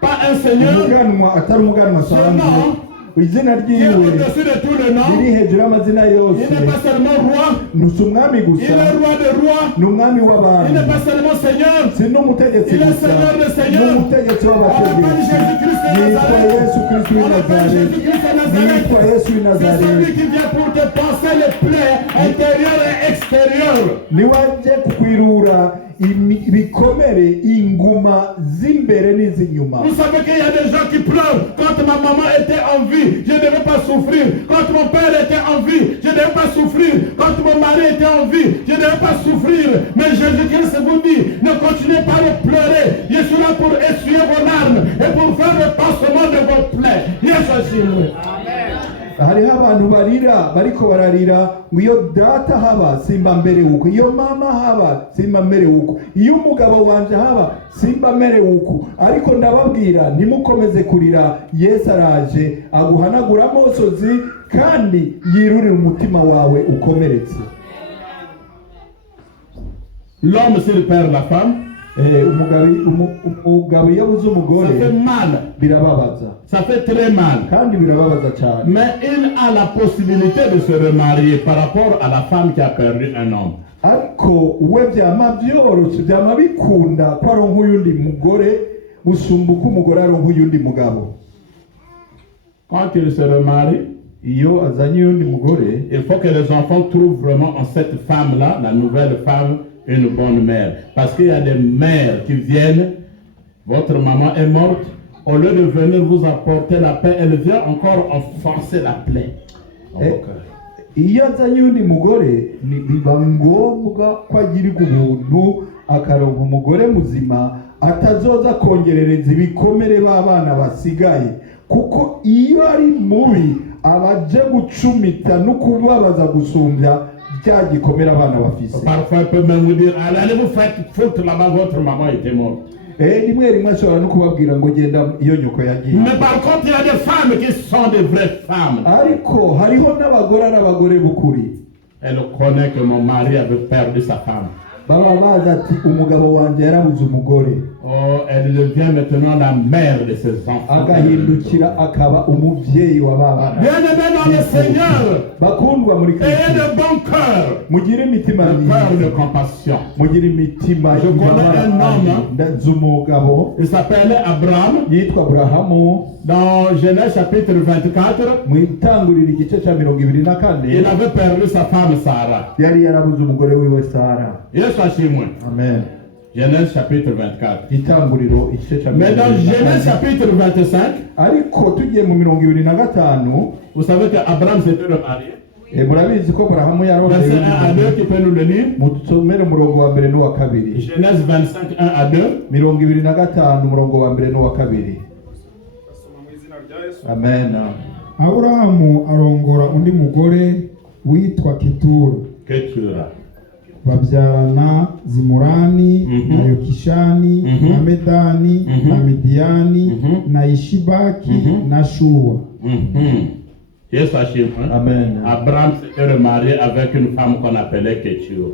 pas un seigneur, umuganwa, atari umuganwa asanzwe, izina qui est ryiwe au-dessus de tous les noms. riri hejuru y'amazina Il yose. n'est pas seulement roi, Nusi umwami il gusa, est roi des rois, ni umwami il w'abantu, n'est pas seulement seigneur, si n'umutegetsi il est gusa, seigneur des ni seigneurs. umutegetsi On appelle w'abategetsi. Jésus-Christ de Yitwa Nazareth. Yesu Kristo w'i On appelle Nazareti. Jésus-Christ de Nazareth. Yitwa Yesu w'i C'est celui Nazareti. qui vient pour te passer les plaies intérieures et extérieures. Niwe aje kukwirura ibikomere, inguma z'imbere n'iz'inyuma. Vous savez qu'il y a des gens qui pleurent. Quand ma maman était en vie, je ne devais pas souffrir. Quand mon père était en vie, je ne devais pas souffrir. Quand mon mari était en vie, je ne devais pas souffrir. Mais Jésus-Christ vous dit, ne continuez pas de pleurer. Je suis là pour essuyer vos larmes et pour faire le pansement de vos plaies. Amen. Hariho abantu bariko bararira ngo iyo data haba simba mbere uko, iyo mama haba simba mbere uko, iyo umugabo wanje haba simba mbere uko. Ariko ndababwira ntimukomeze kurira, Yesu araje aguhanagura amosozi kandi yirurira umutima wawe ukomeretse. L'homme s'il perd la femme, umugabo iyo abuze umugore ça fait mal. birababaza, Ça fait très mal. kandi birababaza cyane. Mais il a la possibilité de se remarier par rapport à la femme qui a perdu un homme. Ariko we byama byoroshe, byama bikunda ko aronka uyundi mugore gusumba uko umugore aronka uyundi mugabo. Quand il se remarie, Iyo azanye uyundi mugore, il faut que les enfants trouvent vraiment en cette femme-là, la nouvelle femme, une bonne mère. Parce qu'il y a des mères qui viennent, votre maman est morte, au lieu de venir vous apporter la paix, elle vient encore enfoncer la plaie. iyo azanye uyundi mugore biba ngombwa ko agirirwa ubuntu, akaronka umugore muzima atazoza kongerereza ibikomere b'abana basigaye, kuko iyo ari mubi abaje gucumita no kubabaza gusumbya bya gikomere abana bafise. Parfois, elle peut même vous dire, allez vous faire faute là-bas, votre maman était morte. Rimwe ashobora no kubabwira ngo genda iyo nyoko yagiye. Mais par contre, il y a des femmes qui sont des vraies femmes. Ariko hariho n'abagore ari abagore b'ukuri. Elle connaît que mon mari avait perdu sa femme. Baba bazi ati umugabo wanjye yarabuze umugore. Oh, elle devient maintenant la mère de ses enfants. Agahindukira akaba umuvyeyi wa baba. Bien-aimés dans le Seigneur, Bakundwa muri ayez Kristo, de bon cœur, mugire imitima le cœur myiza, de compassion. mugire imitima Je connais un homme. z'umugabo Il s'appelait Abraham. yitwa Aburahamu. Dans Genèse chapitre 24, Mu itanguriro igice cya 24 il avait perdu sa femme Sarah. yari yarabuze umugore wiwe Sara. Il est chez moi. Amen. Genèse chapitre 24. Itanguriro igice cya Mais dans Genèse 24. chapitre 25, Ariko tugiye mu 25, vous savez qu'Abraham s'était remarié. murabizi ko Aburahamu Verset 1 à 2, yarondeye qui peut nous le lire. mutusomere umurongo wa mbere n'uwa kabiri. Genèse 25, 1 à 2. 25 umurongo wa mbere n'uwa kabiri. Amen. Aburahamu arongora undi mugore witwa Ketura, Ketura. babyarana Zimurani na Yokishani na Medani na Midiyani na Ishibaki na Shuwa. Yes, chez moi. Amen. Abraham s'était remarié avec une femme qu'on appelait Ketura.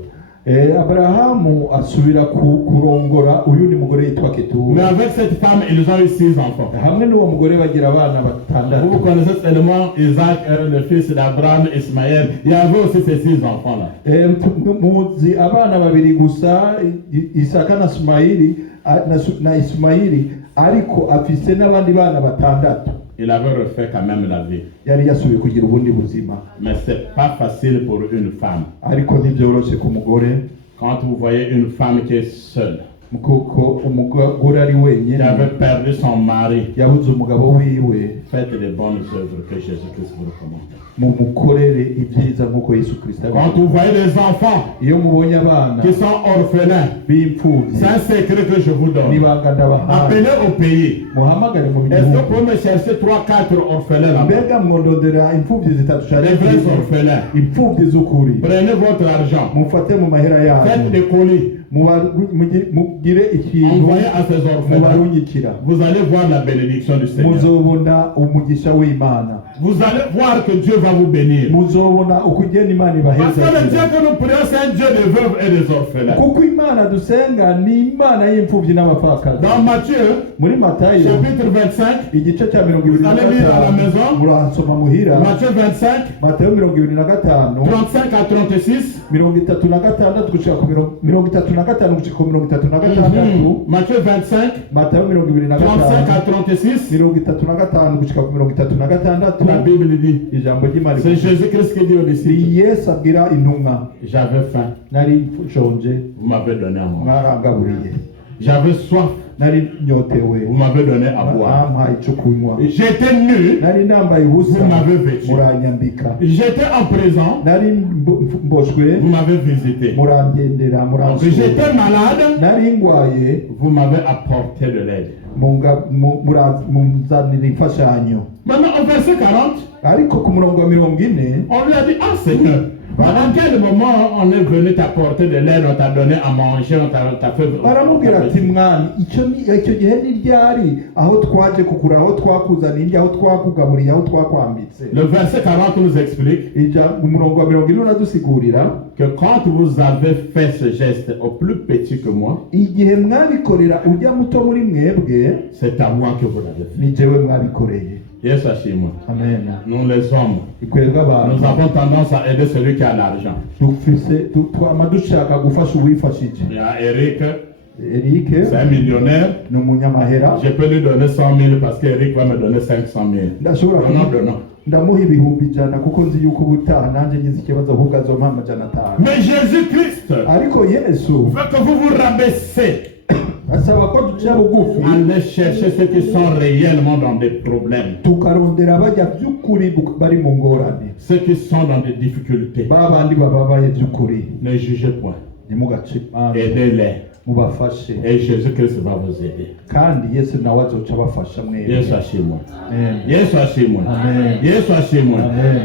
Aburahamu asubira kurongora uyundi mugore yitwa Ketura. Mais avec cette femme, ils ont eu 6 enfants. Hamwe n'uwo mugore bagira abana Vous batandatu. connaissez seulement Isaac, le fils d'Abraham, Ismaël. Il y avait aussi ces 6 enfants-là. Muzi abana babiri gusa, Isaka na Ismaili, ariko afise n'abandi bana batandatu. Il avait refait quand même la vie. Yari yasubiye kugira ubundi buzima. Mais c'est pas facile pour une femme. Ariko ntibyoroshe ku mugore. Quand vous voyez une femme qui est seule, Kuko umugore ari wenyine qui avait perdu son mari, yabuze umugabo wiwe, faites les bonnes œuvres que Jésus-Christ vous recommande. mumukorere ibyiza nk'uko Yesu Kristo Quand vous voyez des enfants iyo mubonye abana qui sont orphelins, b'imfubyi c'est un secret que je vous donne. n'ibanga ndabahaye, Appelez au pays. muhamagare mu Est-ce que bihugu. vous pouvez me chercher 3-4 orphelins là-bas? Mbega mwondondera imfubyi zitatu Les vrais orphelins. imfubyi z'ukuri, Prenez votre argent. mufate mu mahera Faites yanyu, des colis. mugire ikintu Envoyez à ces orphelins. mubarunyikira, Vous allez voir la bénédiction du Seigneur. muzobona umugisha w'Imana, Vous allez voir que Dieu va vous bénir. muzobona uko ugenda Imana Parce que le Dieu ibaheza, que nous prions, c'est un Dieu des veuves et des orphelins. kuko Imana dusenga ni Imana y'imfubyi n'abapfakazi. Dans Matthieu, Muri Matayo chapitre 25, igice cya 25 murahasoma muhira, Matthieu 25, Matayo 25 35 à 36, 36 gushika ku 35 gushika ku 36, Matthieu 25, Matayo 35 à 25 36, 35 gushika ku 36, la Bible dit, ijambo ry'Imana c'est Jésus-Christ qui dit aux disciples, Yesu abwira intumwa, j'avais faim, nari nshonje vous m'avez donné à manger. mwarangaburiye, J'avais soif, nari nyotewe vous m'avez donné à boire. mwampaye icyo kunywa, J'étais nu, nari nambaye ubusa vous m'avez vêtu. muranyambika, J'étais en prison, nari mboshwe vous m'avez visité. murangendera muransura, J'étais malade, nari ngwaye vous m'avez apporté de l'aide. muzanira imfashanyo. Maintenant, au verset 40, Ariko ku murongo wa 40 on lui a dit, ah Seigneur, à quel moment on est venu t'apporter de l'aide, on t'a donné à manger, on t'a fait... baramubwira ati mwami icyo gihe ni ryari aho twaje kukura, aho twakuzaniye, aho twakugaburiye, aho twakwambitse. Le verset 40 nous explique umurongo wa 40 uradusigurira que quand vous avez fait ce geste au plus petit que moi, igihe mwabikorera ujya muto muri mwebwe, c'est à moi que vous l'avez fait. ni jewe mwabikoreye. Yes, Hashima. Amen. Nous les hommes, Ikwebwe nous abantu avons tendance à aider celui qui a l'argent. twama dushaka gufasha uwifashije. Il y a Eric, Eric c'est un millionnaire. ni umunyamahera, Je peux lui donner 100 000 parce qu'Eric va me donner 500 000. ndashobora Donnons. ndamuha ibihumbi 100 kuko nzi yuko ubutaha nanjye ngize ikibazo ahubwo azompa 500. Mais Jésus-Christ Ariko Yesu veut que vous vous rabaissez. asaba ko duca bugufi Allez chercher ceux qui sont réellement dans des problèmes, tukarondera bajya by'ukuri bari mu ngorane, ceux qui sont dans des difficultés. babandi bababaye by'ukuri, Ne jugez point. ntimugace imanza, Aidez-les. mubafashe, Et Jésus-Christ va vous aider. kandi Yesu nawe azoca abafasha mwebwe. Yesu ashimwe. Amen. Yesu ashimwe. Amen. Yesu ashimwe. Amen.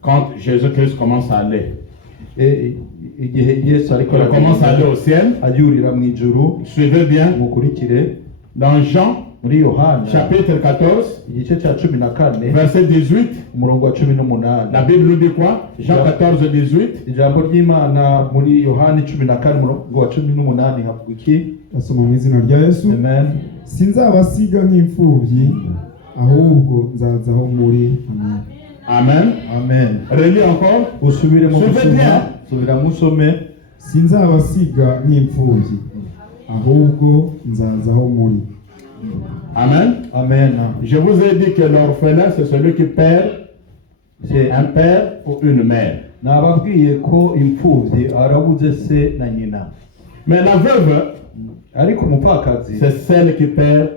Quand Jésus-Christ commence à aller, Igihe Yesu ariko il commence à aller au ciel. ayurira mu ijuru, Suivez bien. mukurikire Dans Jean, muri Yohana chapitre 14, igice cya 14 verset 18, umurongo wa 18. la Bible nous dit quoi? Jean 14, 18. Ijambo ry'Imana muri Yohana 14 umurongo wa 18 havuga iki? Asoma mu izina rya Yesu. Amen. Sinzabasiga nk'imfubyi, ahubwo nzaza aho muri. Amen. Amen. Amen. Relis encore. Usubire mu Suivez gusoma, bien. subira musome. Sinzabasiga nk'imfubyi, ahubwo nzaza aho muri. Amen. Amen. Je vous ai dit que l'orphelin, c'est celui qui perd C'est un père ou une mère. nababwiye ko imfubyi arabuze se na nyina, Mais la veuve, ariko umupfakazi c'est celle qui perd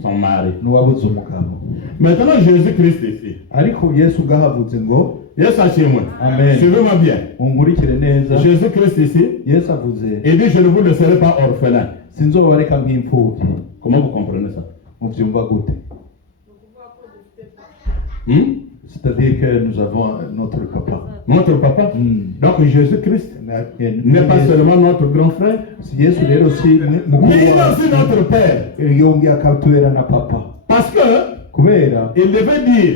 son mari. n'uwabuze umugabo. Maintenant, Jésus-Christ ici. Ariko Yesu bwahavuze ngo, Yes, Hashimwe. Amen. Suivez-moi bien. unkurikire neza. Jésus-Christ ici, Yesu avuze il dit, je ne vous laisserai pas orphelin. sinzobareka nk'imfubyi. Comment vous comprenez ça? Mubyumva gute? C'est-à-dire que nous avons notre papa. Notre papa. Donc Jésus-Christ n'est pas seulement notre grand frère, Yesu rero si mukuru mais il est wacu, aussi notre père. yongeye akatubera na papa, Parce que kubera il devait dire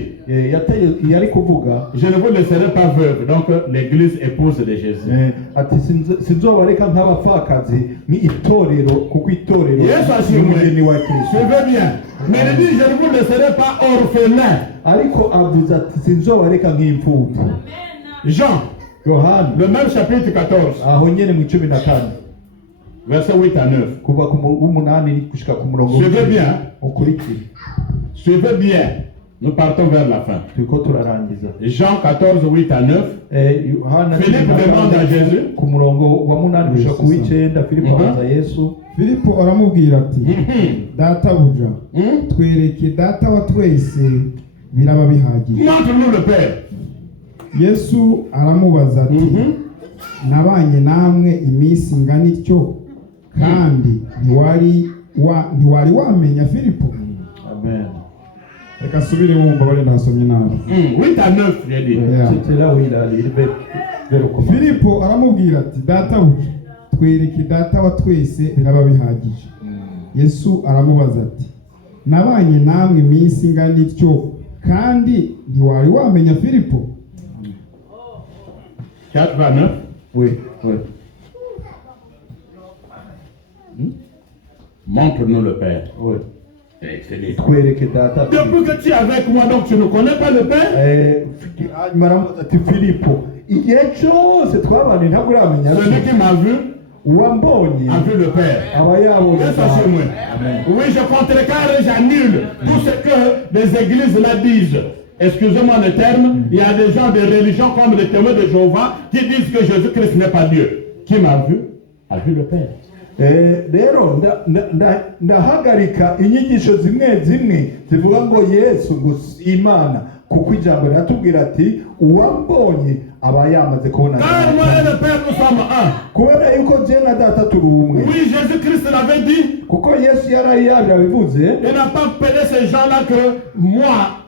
yari kuvuga je ne vous laisserai pas veuve. Donc l'église épouse de Jésus. ati sinzobareka nk'abapfakazi ni itorero kuko itorero Yesu ashimwe. n'umugeni wa Kristo. Suivez bien. Mais il dit je ne vous laisserai pas orphelin. ariko avuze ati sinzobareka nk'imfubyi. Jean, Yohana le même chapitre 14, aho nyene mu 14 verset 8 à 9. kuva ku umunani gushika ku murongo Suivez bien. ukurikira. Suivez bien. Nous partons vers la fin. turiko turarangiza. Jean 14, 8 à 9. Yohana Philippe demande à Jésus. ku murongo wa 8 gushika ku 9 Filipo Mhm. abaza Yesu. Filipo aramubwira ati databuja twereke data wa twese biraba bihagije. Montre-nous le Père. Yesu aramubaza ati nabanye namwe iminsi ingana ityo kandi ntiwari wamenya Filipo? Amen. Reka subire wumva bari nasomye nabi. 8 à 9, j'ai dit. Yeah. C'était là où il allait. Il devait recommencer. Filipo aramubwira ati databuja twereke data wa twese biraba bihagije. Yesu aramubaza ati nabanye namwe iminsi ingana ityo kandi ntiwari wamenya Filipo? 4 à 9. Oui, oui. Montre-nous le Père. Oui. C'est dit. Twereke data. Depuis que tu es avec moi, donc tu ne connais pas le Père. hanyuma aramubaza ati Filipo igihe cyose twabanye ntabwo uramenya Celui qui m'a vu uwambonye a vu le Père. aba yabonye Laisse ça chez moi. Amen. Oui, je contrecarre et j'annule tout ce que les églises là disent. Excusez-moi le terme, il y a des gens de religion comme les témoins de Jéhovah qui disent que Jésus-Christ n'est pas Dieu. Qui m'a vu a vu le Père. rero ndahagarika inyigisho zimwe zimwe zivuga ngo Yesu ngo si Imana kuko ijambo riratubwira ati uwambonye aba yamaze kubona Car moi et le Père nous sommes un. kubera yuko je na data turi umwe. Oui, Jésus-Christ l'avait dit. kuko Yesu yari yabivuze. Il n'a pas appelé ces gens-là que moi,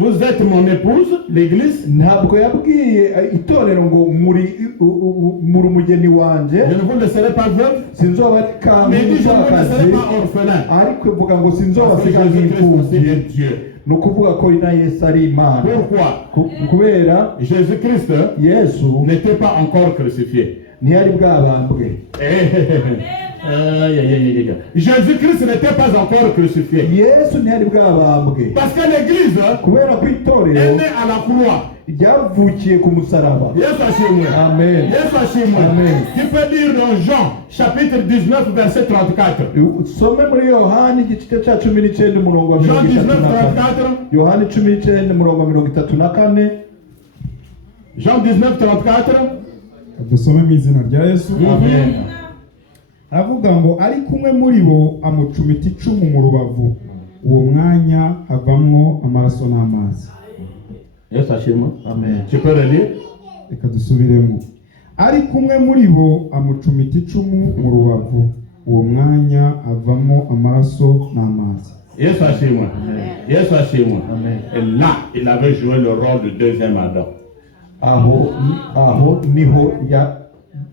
vous êtes mon épouse, l'église. Ntabwo yabwiye itorero ngo muri umugeni wanje. Je ne vous laisserai pas veuve. Sinzobareka Mais il dit je ne vous laisserai nk'umupfakazi. pas orphelin. ariko ivuga ngo Parce que sinzobasiga Jésus-Christ aussi nk'imfubyi. est Dieu. ni ukuvuga ko na Yesu ari Imana. Pourquoi? Kubera Jésus-Christ Yesu n'était pas encore crucifié. ntiyari bwabambwe. Jésus-Christ n'était pas encore crucifié. Yesu ntiyari bwabambwe. Parce que l'église kubera ko est itorero née à la croix. ryavukiye ku musaraba. Yesu ashimwe. Amen. Yesu ashimwe. Amen. Tu peux lire dans Jean, chapitre 19, verset 34. Some muri Yohani igice cya 19 umurongo wa Jean 19, 34. 34. Yohani 19 umurongo wa 34. Jean 19, 34. Dusome mu izina rya Yesu. Amen. Aravuga ngo ari kumwe muri bo amucumita icumu mu rubavu, uwo mwanya havamwo amaraso n'amazi. Yesu ashimwe. Amen. Tu peux le lire? Reka dusubiremo. Ari kumwe muri bo amucumita icumu mu rubavu, uwo mwanya avamo amaraso n'amazi. Yesu ashimwe. Yesu ashimwe. Amen. Et là, il avait joué le rôle du deuxième Adam. aho niho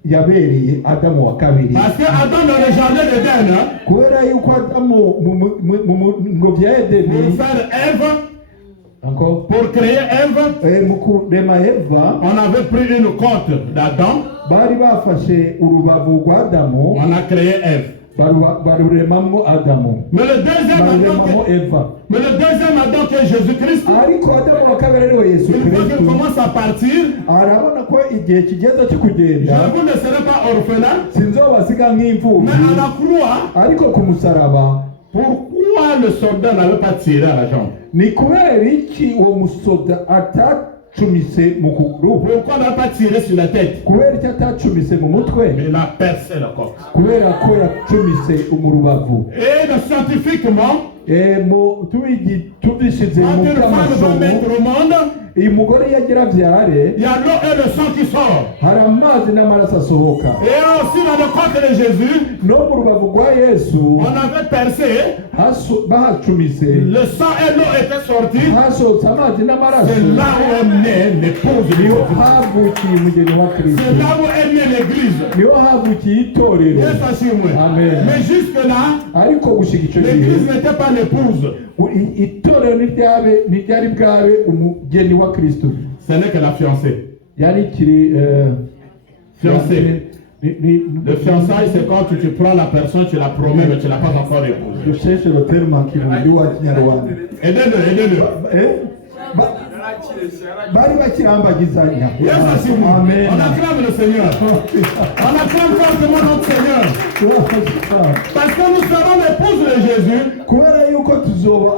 yabereye Adamu wa kabiri. Parce que Adam dans le jardin d'Éden, kubera yuko Adamu mu ngobyi ya Edeni, pour faire Ève, encore pour créer Ève, mu kurema Eva, on avait pris une côte d'Adam, bari bafashe urubavu rwa Adamu on a créé Ève. baruremamo Adamu, Mais le deuxième Adam, baruremamo Eva. qui est Jésus-Christ, ariko Adamu wa kabiri ariwe Yesu une fois qu'il Kristo, commence à partir, arabona ko igihe kigeze cyo je kugenda, ne vous laisserai pas orphelin, sinzobasiga mais nk'imfubyi. à la croix, ariko ku musaraba, pourquoi le soldat n'avait pas tiré à la jambe? ni kubera iki uwo musoda atacumise mu kuguru? Pourquoi on n'a pas tiré sur la tête? kubera iki atacumise mu mutwe? Mais il a percé la côte. kubera ko yacumise mu rubavu. Et scientifiquement, tubishize quand mu une femme va by'amasomo, mettre au monde, uyu mugore iyo agira abyare, il y a l'eau et le sang qui sort. hari amazi n'amaraso asohoka. Et aussi dans le côte de Jésus, no mu rubavu rwa Yesu on avait percé, bahacumise, le sang et l'eau étaient sortis. hasohotse amazi n'amaraso. C'est là où est née l'épouse du niho Christ. havukiye umugeni wa Kristo, C'est là où est née l'église. niho havukiye itorero. Yes, Ashimwe. Amen. Mais jusque-là, ariko gushika icyo gihe l'église n'était pas son épouse. itorero ntiryari bwabe umugeni wa Kristo. Ce n'est que la fiancée. Yari kiri Fiancée. Le fiançailles, c'est quand tu prends la personne, tu la promets, mais tu ne l'as pas encore épousée. dusheshe le terme en kirundi wa kinyarwanda. Aidez-le. Bari bakirambagizanya. Yes, Amen. on acclame le Seigneur. On acclame fortement notre Seigneur. Parce que nous serons l'épouse de Jésus. Kubera yuko tuzoba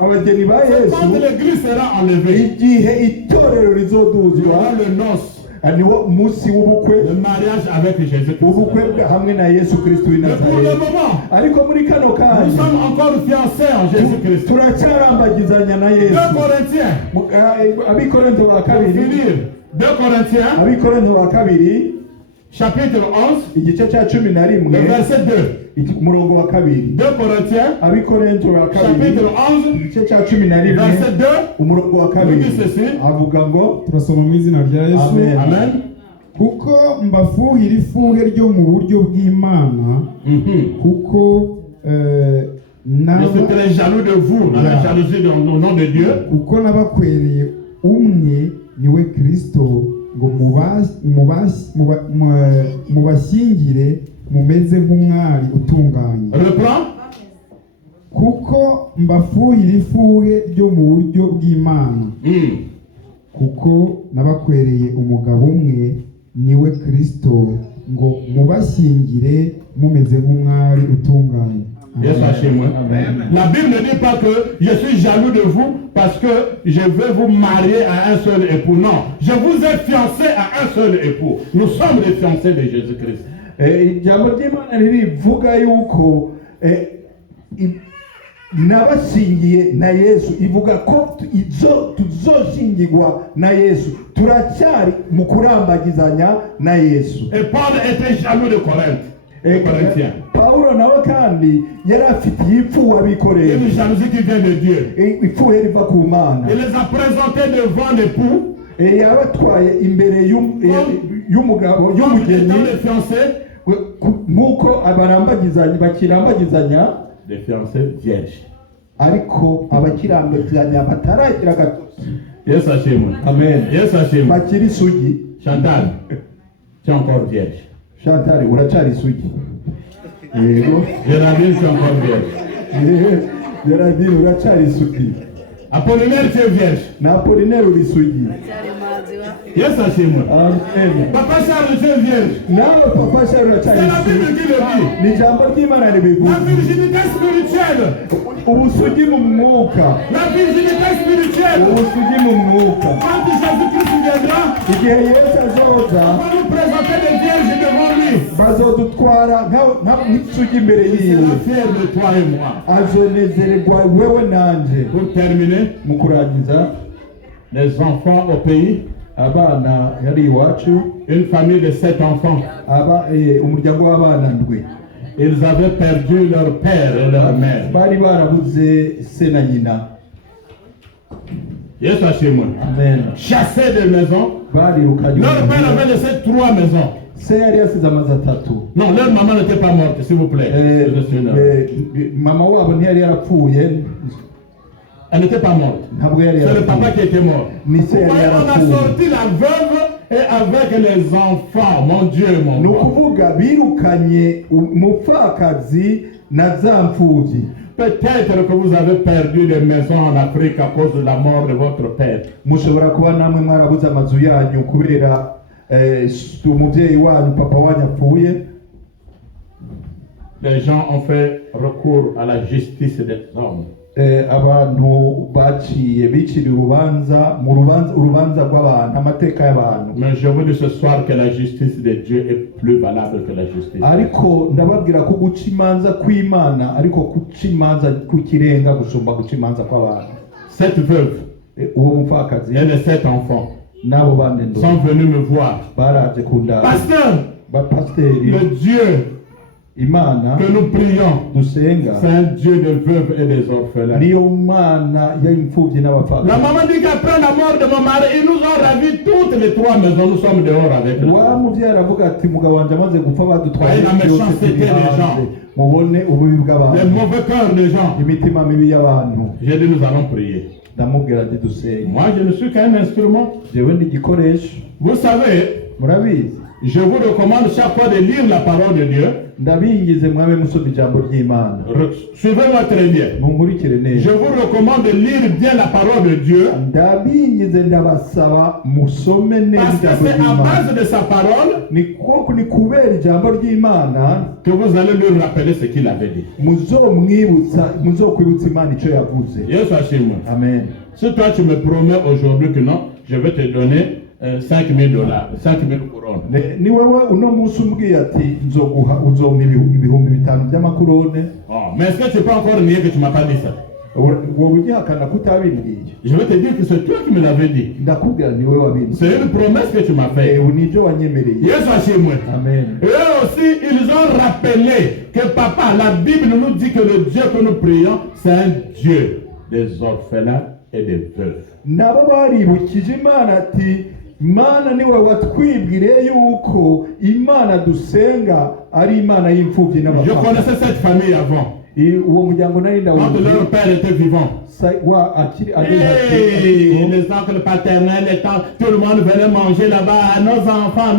abageni ba Yesu. Quand l'église sera enlevée, Igihe itorero il y rizoduzwa aura le noce. niwo munsi w'ubukwe, Le mariage avec Jésus. ubukwe hamwe na Yesu Kristo w'i Mais pour le Nazareti. moment, Ariko muri kano nous kanya sommes encore fiancés en Jésus-Christ. turacyarambagizanya na 2 Yesu. Corinthiens, Abikorinto ba pour kabiri, finir. 2 Corinthiens, Abikorinto ba kabiri chapitre 11, igice cya 11 le verset 2. umurongo wa kabiri. 2 Corinthiens, Abikorinto ba kabiri chapitre 11, igice cya 11 verset 2. umurongo wa kabiri Oui, ceci. avuga ngo turasoma mu izina rya Yesu. Amen. Amen. kuko mbafuhira ifuhe ryo mu buryo bw'Imana, kuko Je suis très jaloux de vous, dans la jalousie au nom de Dieu. kuko nabakwereye umwe niwe Kristo, ngo mubashyingire mumeze nk'umwari utunganye. Reprends. kuko mbafuhira ifuhe ryo mu buryo bw'Imana, kuko nabakwereye umugabo umwe niwe Kristo, ngo mubashyingire mumeze nk'umwari utunganye. Yes, sachez-moi. La Bible ne dit pas que je suis jaloux de vous parce que je veux vous marier à un seul époux. Non, je vous ai fiancé à un seul époux. Nous sommes les fiancés de Jésus-Christ. ijambo ry'Imana ririvuga yuko nabashingiye na Yesu, ivuga ko tuzoshingirwa na Yesu, turacyari mu kurambagizanya na Yesu. Et Paul était jaloux de Corinthiens. Paulo nawe kandi yari afitiye ipfuwe abikoreye, Une jalousie qui vient de Dieu. ipfuwe riva ku Mana. Il les a présentés devant l'époux. yabatwaye imbere y'umugabo y'umugeni, Étant les fiancés, nk'uko bakirambagizanya les fiancés vierges. ariko abakirambagizanya bataragira gatozi. Yes, sachez-moi. Amen. Yes, sachez-moi. bakiri isugi. Chantal, tu es encore vierge. Chantal uracari isugi. Yego. Géraldine, tu es encore vierge. Gerardine uracari isugi. Apollinaire, tu es vierge. na Apollinaire uri isugi. Yes, sachez-moi. Amen. Papa Charles, tu es vierge. nawe papa Charles uracari C'est la Bible isugi. qui le dit. ni ijambo ry'Imana ribivuga. La virginité spirituelle. ubusugi mu mwuka. La virginité spirituelle. ubusugi mu mwuka. Quand Jésus-Christ viendra, igihe Yesu azoza on va nous présenter des vierges devant lui. bazodutwara nk'isugi imbere Il yiwe. sera fier de toi et moi. azonezererwa wewe nanje. Pour terminer, mu kurangiza, les enfants au pays, abana yari iwacu, une famille de 7 enfants, umuryango w'abana ndwi ils avaient perdu leur père et leur mère. bari barabuze se na nyina. Yes, chez moi. Amen. Chassés des maisons. barirukanye. Leur père avait laissé 3 maisons. se yari yasize amazu atatu. Non, leur maman n'était pas morte, s'il vous plaît. mama wabo ntiyari yarapfuye. Elle n'était pas morte. ntabwo yari C'est le papa qui était mort. ni se yari On a yarapfuye. sorti la veuve et avec les enfants. Mon Dieu, mon ni Dieu. ukuvuga birukanye umupfakazi na za mfubyi. Peut-être que vous avez perdu des maisons en Afrique à cause de la mort de votre père. mushobora kuba namwe mwarabuze amazu yanyu kubera umubyeyi wanyu papa wanyu apfuye. Les gens ont fait recours à la justice des hommes. abantu biciriye urubanza rw'abantu, amateka y'abantu. Mais je vous dis ce soir que la justice de Dieu est plus valable que la justice. ariko ndababwira ko guca imanza kw'Imana ariko guca imanza kukirenga gusumba guca imanza kw'abantu. Cette veuve uwo mupfakazi et les 7 enfants n'abo bane sont venus me voir. baraje kundaba. Pasteur, bapasiteri, le Dieu imana que nous prions, dusenga c'est un Dieu des veuves et des orphelins. niyo mana y'imfubyi La n'abapfakazi. maman dit qu'après la mort de mon mari, ils nous ont ravi toutes les 3 maisons. Nous sommes dehors avec eux. wa muvyeyi aravuga ati umugabo wanje amaze gupfa badutwaye Voyez la byose méchanceté turi des hanze. gens. Mubone ububi Les bw'abantu, mauvais cœurs des gens. imitima mibi y'abantu. J'ai dit, nous allons prier. Ndamubwira ati dusenge. Moi, je ne suis qu'un instrument. jewe ndi igikoresho. Vous savez, Murabizi, je vous recommande chaque fois de lire la parole de Dieu. ndabingize mwabe musoma ijambo ry'Imana. Suivez-moi très bien. Munkurikire Je neza. vous recommande de lire bien la parole de Dieu. Ndabingize ndabasaba musome neza Parce que ijambo c'est à ry'Imana. base de sa parole Ni kubera ijambo ry'Imana que vous allez lui rappeler ce qu'il avait dit. muzokwibutsa Imana icyo yavuze. Yesu ashimwe. Amen. Si toi tu me promets aujourd'hui que non, je vais te donner $5,000, 5,000 couronnes. Ni wewe uno munsi umbwiye ati nzoguha uzompa ibihumbi 5 by'amakurone, Oh, mais est-ce que tu peux encore nier que tu m'as pas dit ça? wowe ugihakana ko utabimbwiye? Je vais te dire que c'est toi qui me l'avais dit. Ndakubwira ni wewe wabimbwiye. C'est une promesse que tu m'as faite. Ewe nibyo wanyemereye. Yesu ashimwe. Amen. Eux aussi, ils ont rappelé que papa, la Bible nous dit que le Dieu que nous prions, c'est un Dieu des orphelins et des veuves. Nabo baribukije Imana ati Imana niwe watwibwiriye yuko Imana dusenga ari Imana y'imfubyi Je n'abapfakazi. connaissais cette famille avant. Uwo muryango nari Quand ndawuzi. leur père était vivant. Hey, les oncles paternels, les tantes, tout le monde venait manger là-bas, nos enfants.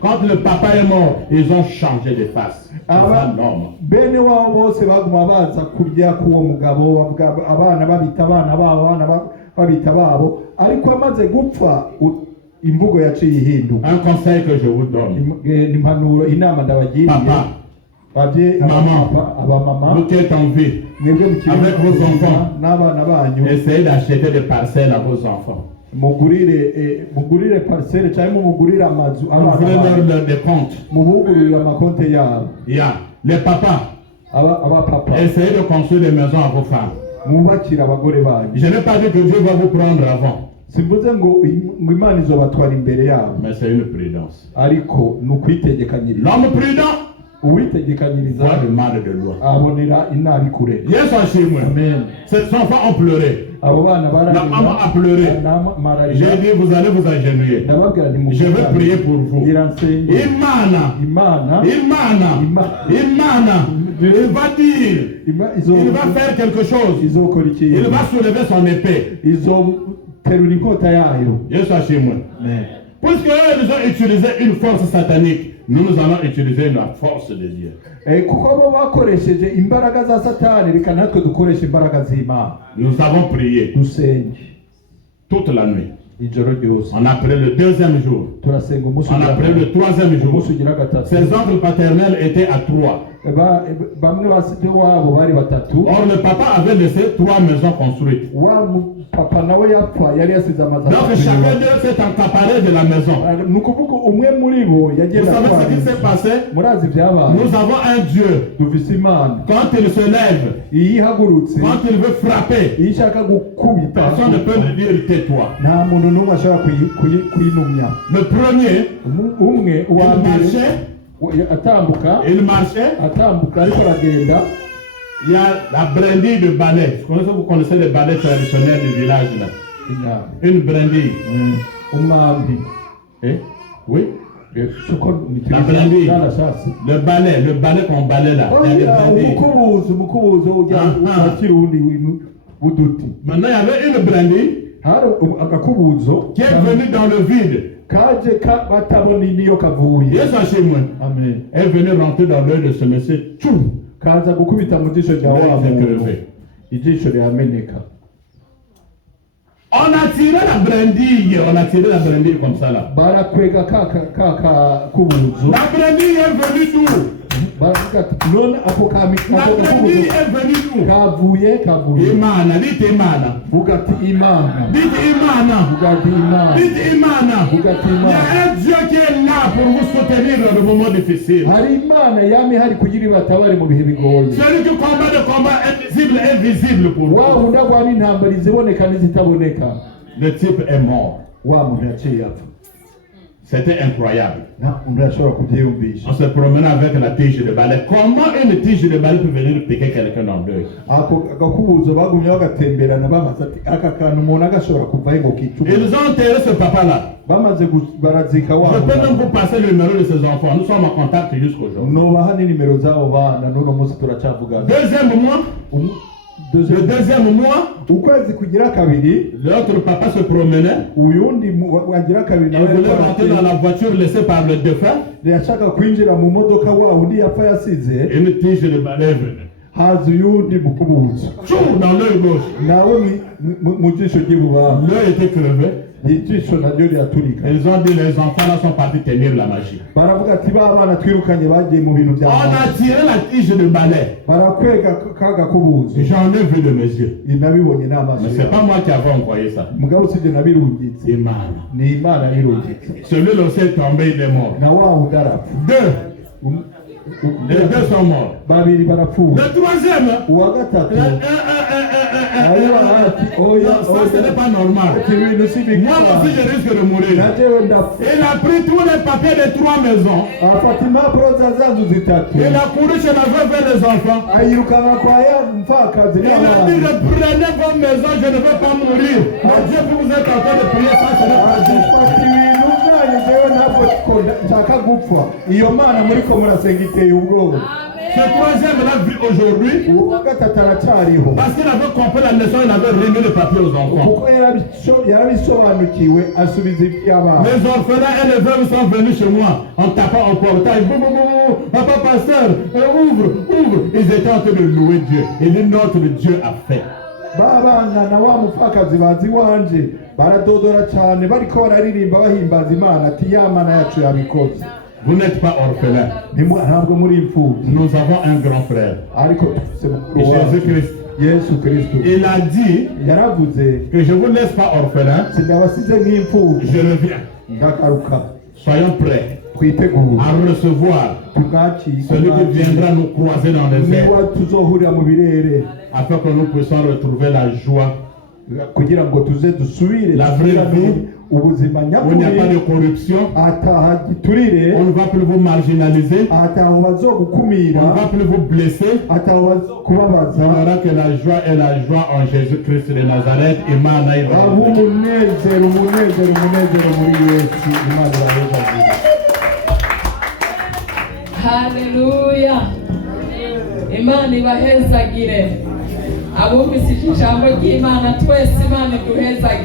Quand le papa est mort, ils ont changé de face. C'est un homme. Bene wabo bose baguma baza kurya k'uwo mugabo, bavuga abana babita abana babo, babita babo, ariko amaze gupfa imvugo yaciye ihinduka. Un conseil que je vous donne. Impanuro, inama ndabagiriye. Papa, abamama, vous qui êtes en vie, avec vos enfants, n'abana banyu, essayez d'acheter des parcelles à vos enfants. mugurire parcelle cyangwa mugurire amazu Ouvrez leur des comptes. mubugurire amakonte yabo. Les papas, Abapapa, essayez de construire des maisons à vos femmes. mubakire abagore banyu. Je n'ai pas dit que Dieu va vous prendre avant, Simvuze ngo Imana izobatwara imbere yabo, mais c'est une prudence. ariko ni ukwitegekanyiriza. L'homme prudent Uwitegekanyiriza voit le mal de loin. abonera inabi kure. Yesu ashimwe. Amen. Ces enfants ont pleuré. Abo bana La maman a pleuré. J'ai dit, vous allez vous agenouiller. Je vais prier pour vous. Imana, il va dire, il va faire quelque chose. Il va soulever son épée. Yesu ashimwe. Puisque eux, ils ont utilisé une force satanique, nous allons utiliser la force de Dieu. Kuko bo bakoresheje imbaraga za Satani, reka natwe dukoreshe imbaraga z'Imana. Nous avons prié Dusenge toute la nuit. ijoro ryose. On a prié le deuxième jour. Turasenga umunsi On a prié le troisième jour. ugira gatatu. Ses oncles paternels étaient à 3. Bamwe basite wabo bari batatu. Or, le papa avait laissé 3 maisons construites. Papa nawe yapfa yari yasize amazu. Donc, chacun d'eux s'est encaparé de la maison. Ni ukuvuga umwe muri bo Vous yagenda savez ce qui s'est passé? murazi byabaye. Nous avons un Dieu. Dufise Imana. Quand il se lève, Iyo ihagurutse, quand il veut frapper, iyo ishaka gukubita, personne ne peut lui dire tais-toi. nta muntu n'umwe ashobora kuyinumya. Le premier, Umwe uwa il mbere marchait, atambuka ariko aragenda. Il y a la brindille de balai. Vous connaissez les balais traditionnels du village là? Une brindille. Umwambi. Oui. La brindille. Le balai qu'on balait là. Il y a des brindilles. Maintenant, il y avait une brindille qui est venue dans le vide. Yesu ashimwe. Amen. Elle est venue rentrer dans l'œil de ce monsieur. Tchou! Kaza gukubita mu jisho rya wa muntu. Ijisho rirameneka. On a tiré la brindille comme ça là. Barakwega kubuzo. La brindille est venue d'où? Baravuga none ako La brindille est venue d'où? Kavuye. Imana, dites Imana. Vuga ati Imana. Dites Imana. Vuga ati Imana. Dites Imana. Vuga ati Il y Imana. a un Dieu qui est là pour vous soutenir dans le moment difficile. Hari Imana yami hari kugira batabare mu bihe bigoye. Celui qui combat le combat invisible pour vous. Wa unda kwa n'intambara iziboneka n'izitaboneka. Le type est mort. Wa muntu yaciye apfa. C'était incroyable. Ndashobora kubyiyumvisha. On se promenait avec la tige de balai. Comment une tige de balai peut venir piquer quelqu'un en deux? Ako gakubuzo bagumye bagatemberana bamaze ati aka kantu umuntu agashobora kuvaho ngo kicumu. Ils ont enterré ce papa-là. Bamaze barazika wa. Je peux même vous passer le numéro de ses enfants. Nous sommes en contact jusqu'aujourd'hui. Nobaha n'inimero zabo bana n'uno munsi turacavugana. Deuxième mois. Le deuxième mois, ukwezi kugira kabiri, l'autre papa se promenait. Uyundi wagira kabiri Il voulait rentrer dans la voiture laissée par le défunt. Yashaka kwinjira mu modoka wa undi yapfa yasize. Une tige de balai venait. Haza uyundi mukubuzo. Toujours dans l'œil gauche. Nawe mu jisho ry'ibubamfu. L'œil était crevé. Ijisho naryo riraturika. Ils ont dit les enfants là sont partis tenir la magie. Baravuga ati bana twirukanye bagiye mu bintu bya. On a tiré la tige de balai. Barakwega kaga kubuzo. J'en ai vu de mes yeux. Inabibonye n'amaso. Mais c'est pas moi qui avais envoyé ça. Mugabo sije nabirungitse. Imana. Ni Imana birungitse. Celui-là aussi est tombé, il est mort. Na wa udarapfa. Deux. Les deux sont morts. Babiri barapfuye. Le troisième. Uwa gatatu. Ça ce n'est pas normal. Moi aussi je risque de mourir. Il a pris tous les papiers des 3 maisons. Il a couru chez la veuve et les enfants. Il a dit reprenez vos maisons, je ne veux pas mourir. Mais Dieu vous êtes en train de prier, ça ce n'est pas Dieu. Ce troisième l'a vu aujourd'hui. Parce qu'il avait compris la leçon, il avait remis le papier aux enfants. Les orphelins et les veuves sont venus chez moi en tapant au portail. Papa pasteur, ouvre. Ils étaient en train de louer Dieu. Et notre Dieu a fait. Vous n'êtes pas orphelin. Nous avons un grand frère. Jésus-Christ. Il a dit que je ne vous laisse pas orphelin. Je reviens. Soyons prêts à recevoir celui qui viendra nous croiser dans les airs, afin que nous puissions retrouver la joie, la vraie vie, où il n'y a pas de corruption. On ne va plus vous marginaliser. On ne va plus vous blesser. On aura que la joie est la joie en Jésus-Christ de Nazareth. Hallelujah. Imana ibahezagire. Abumvise ijambo ry'Imana twese Imana iduhezagire.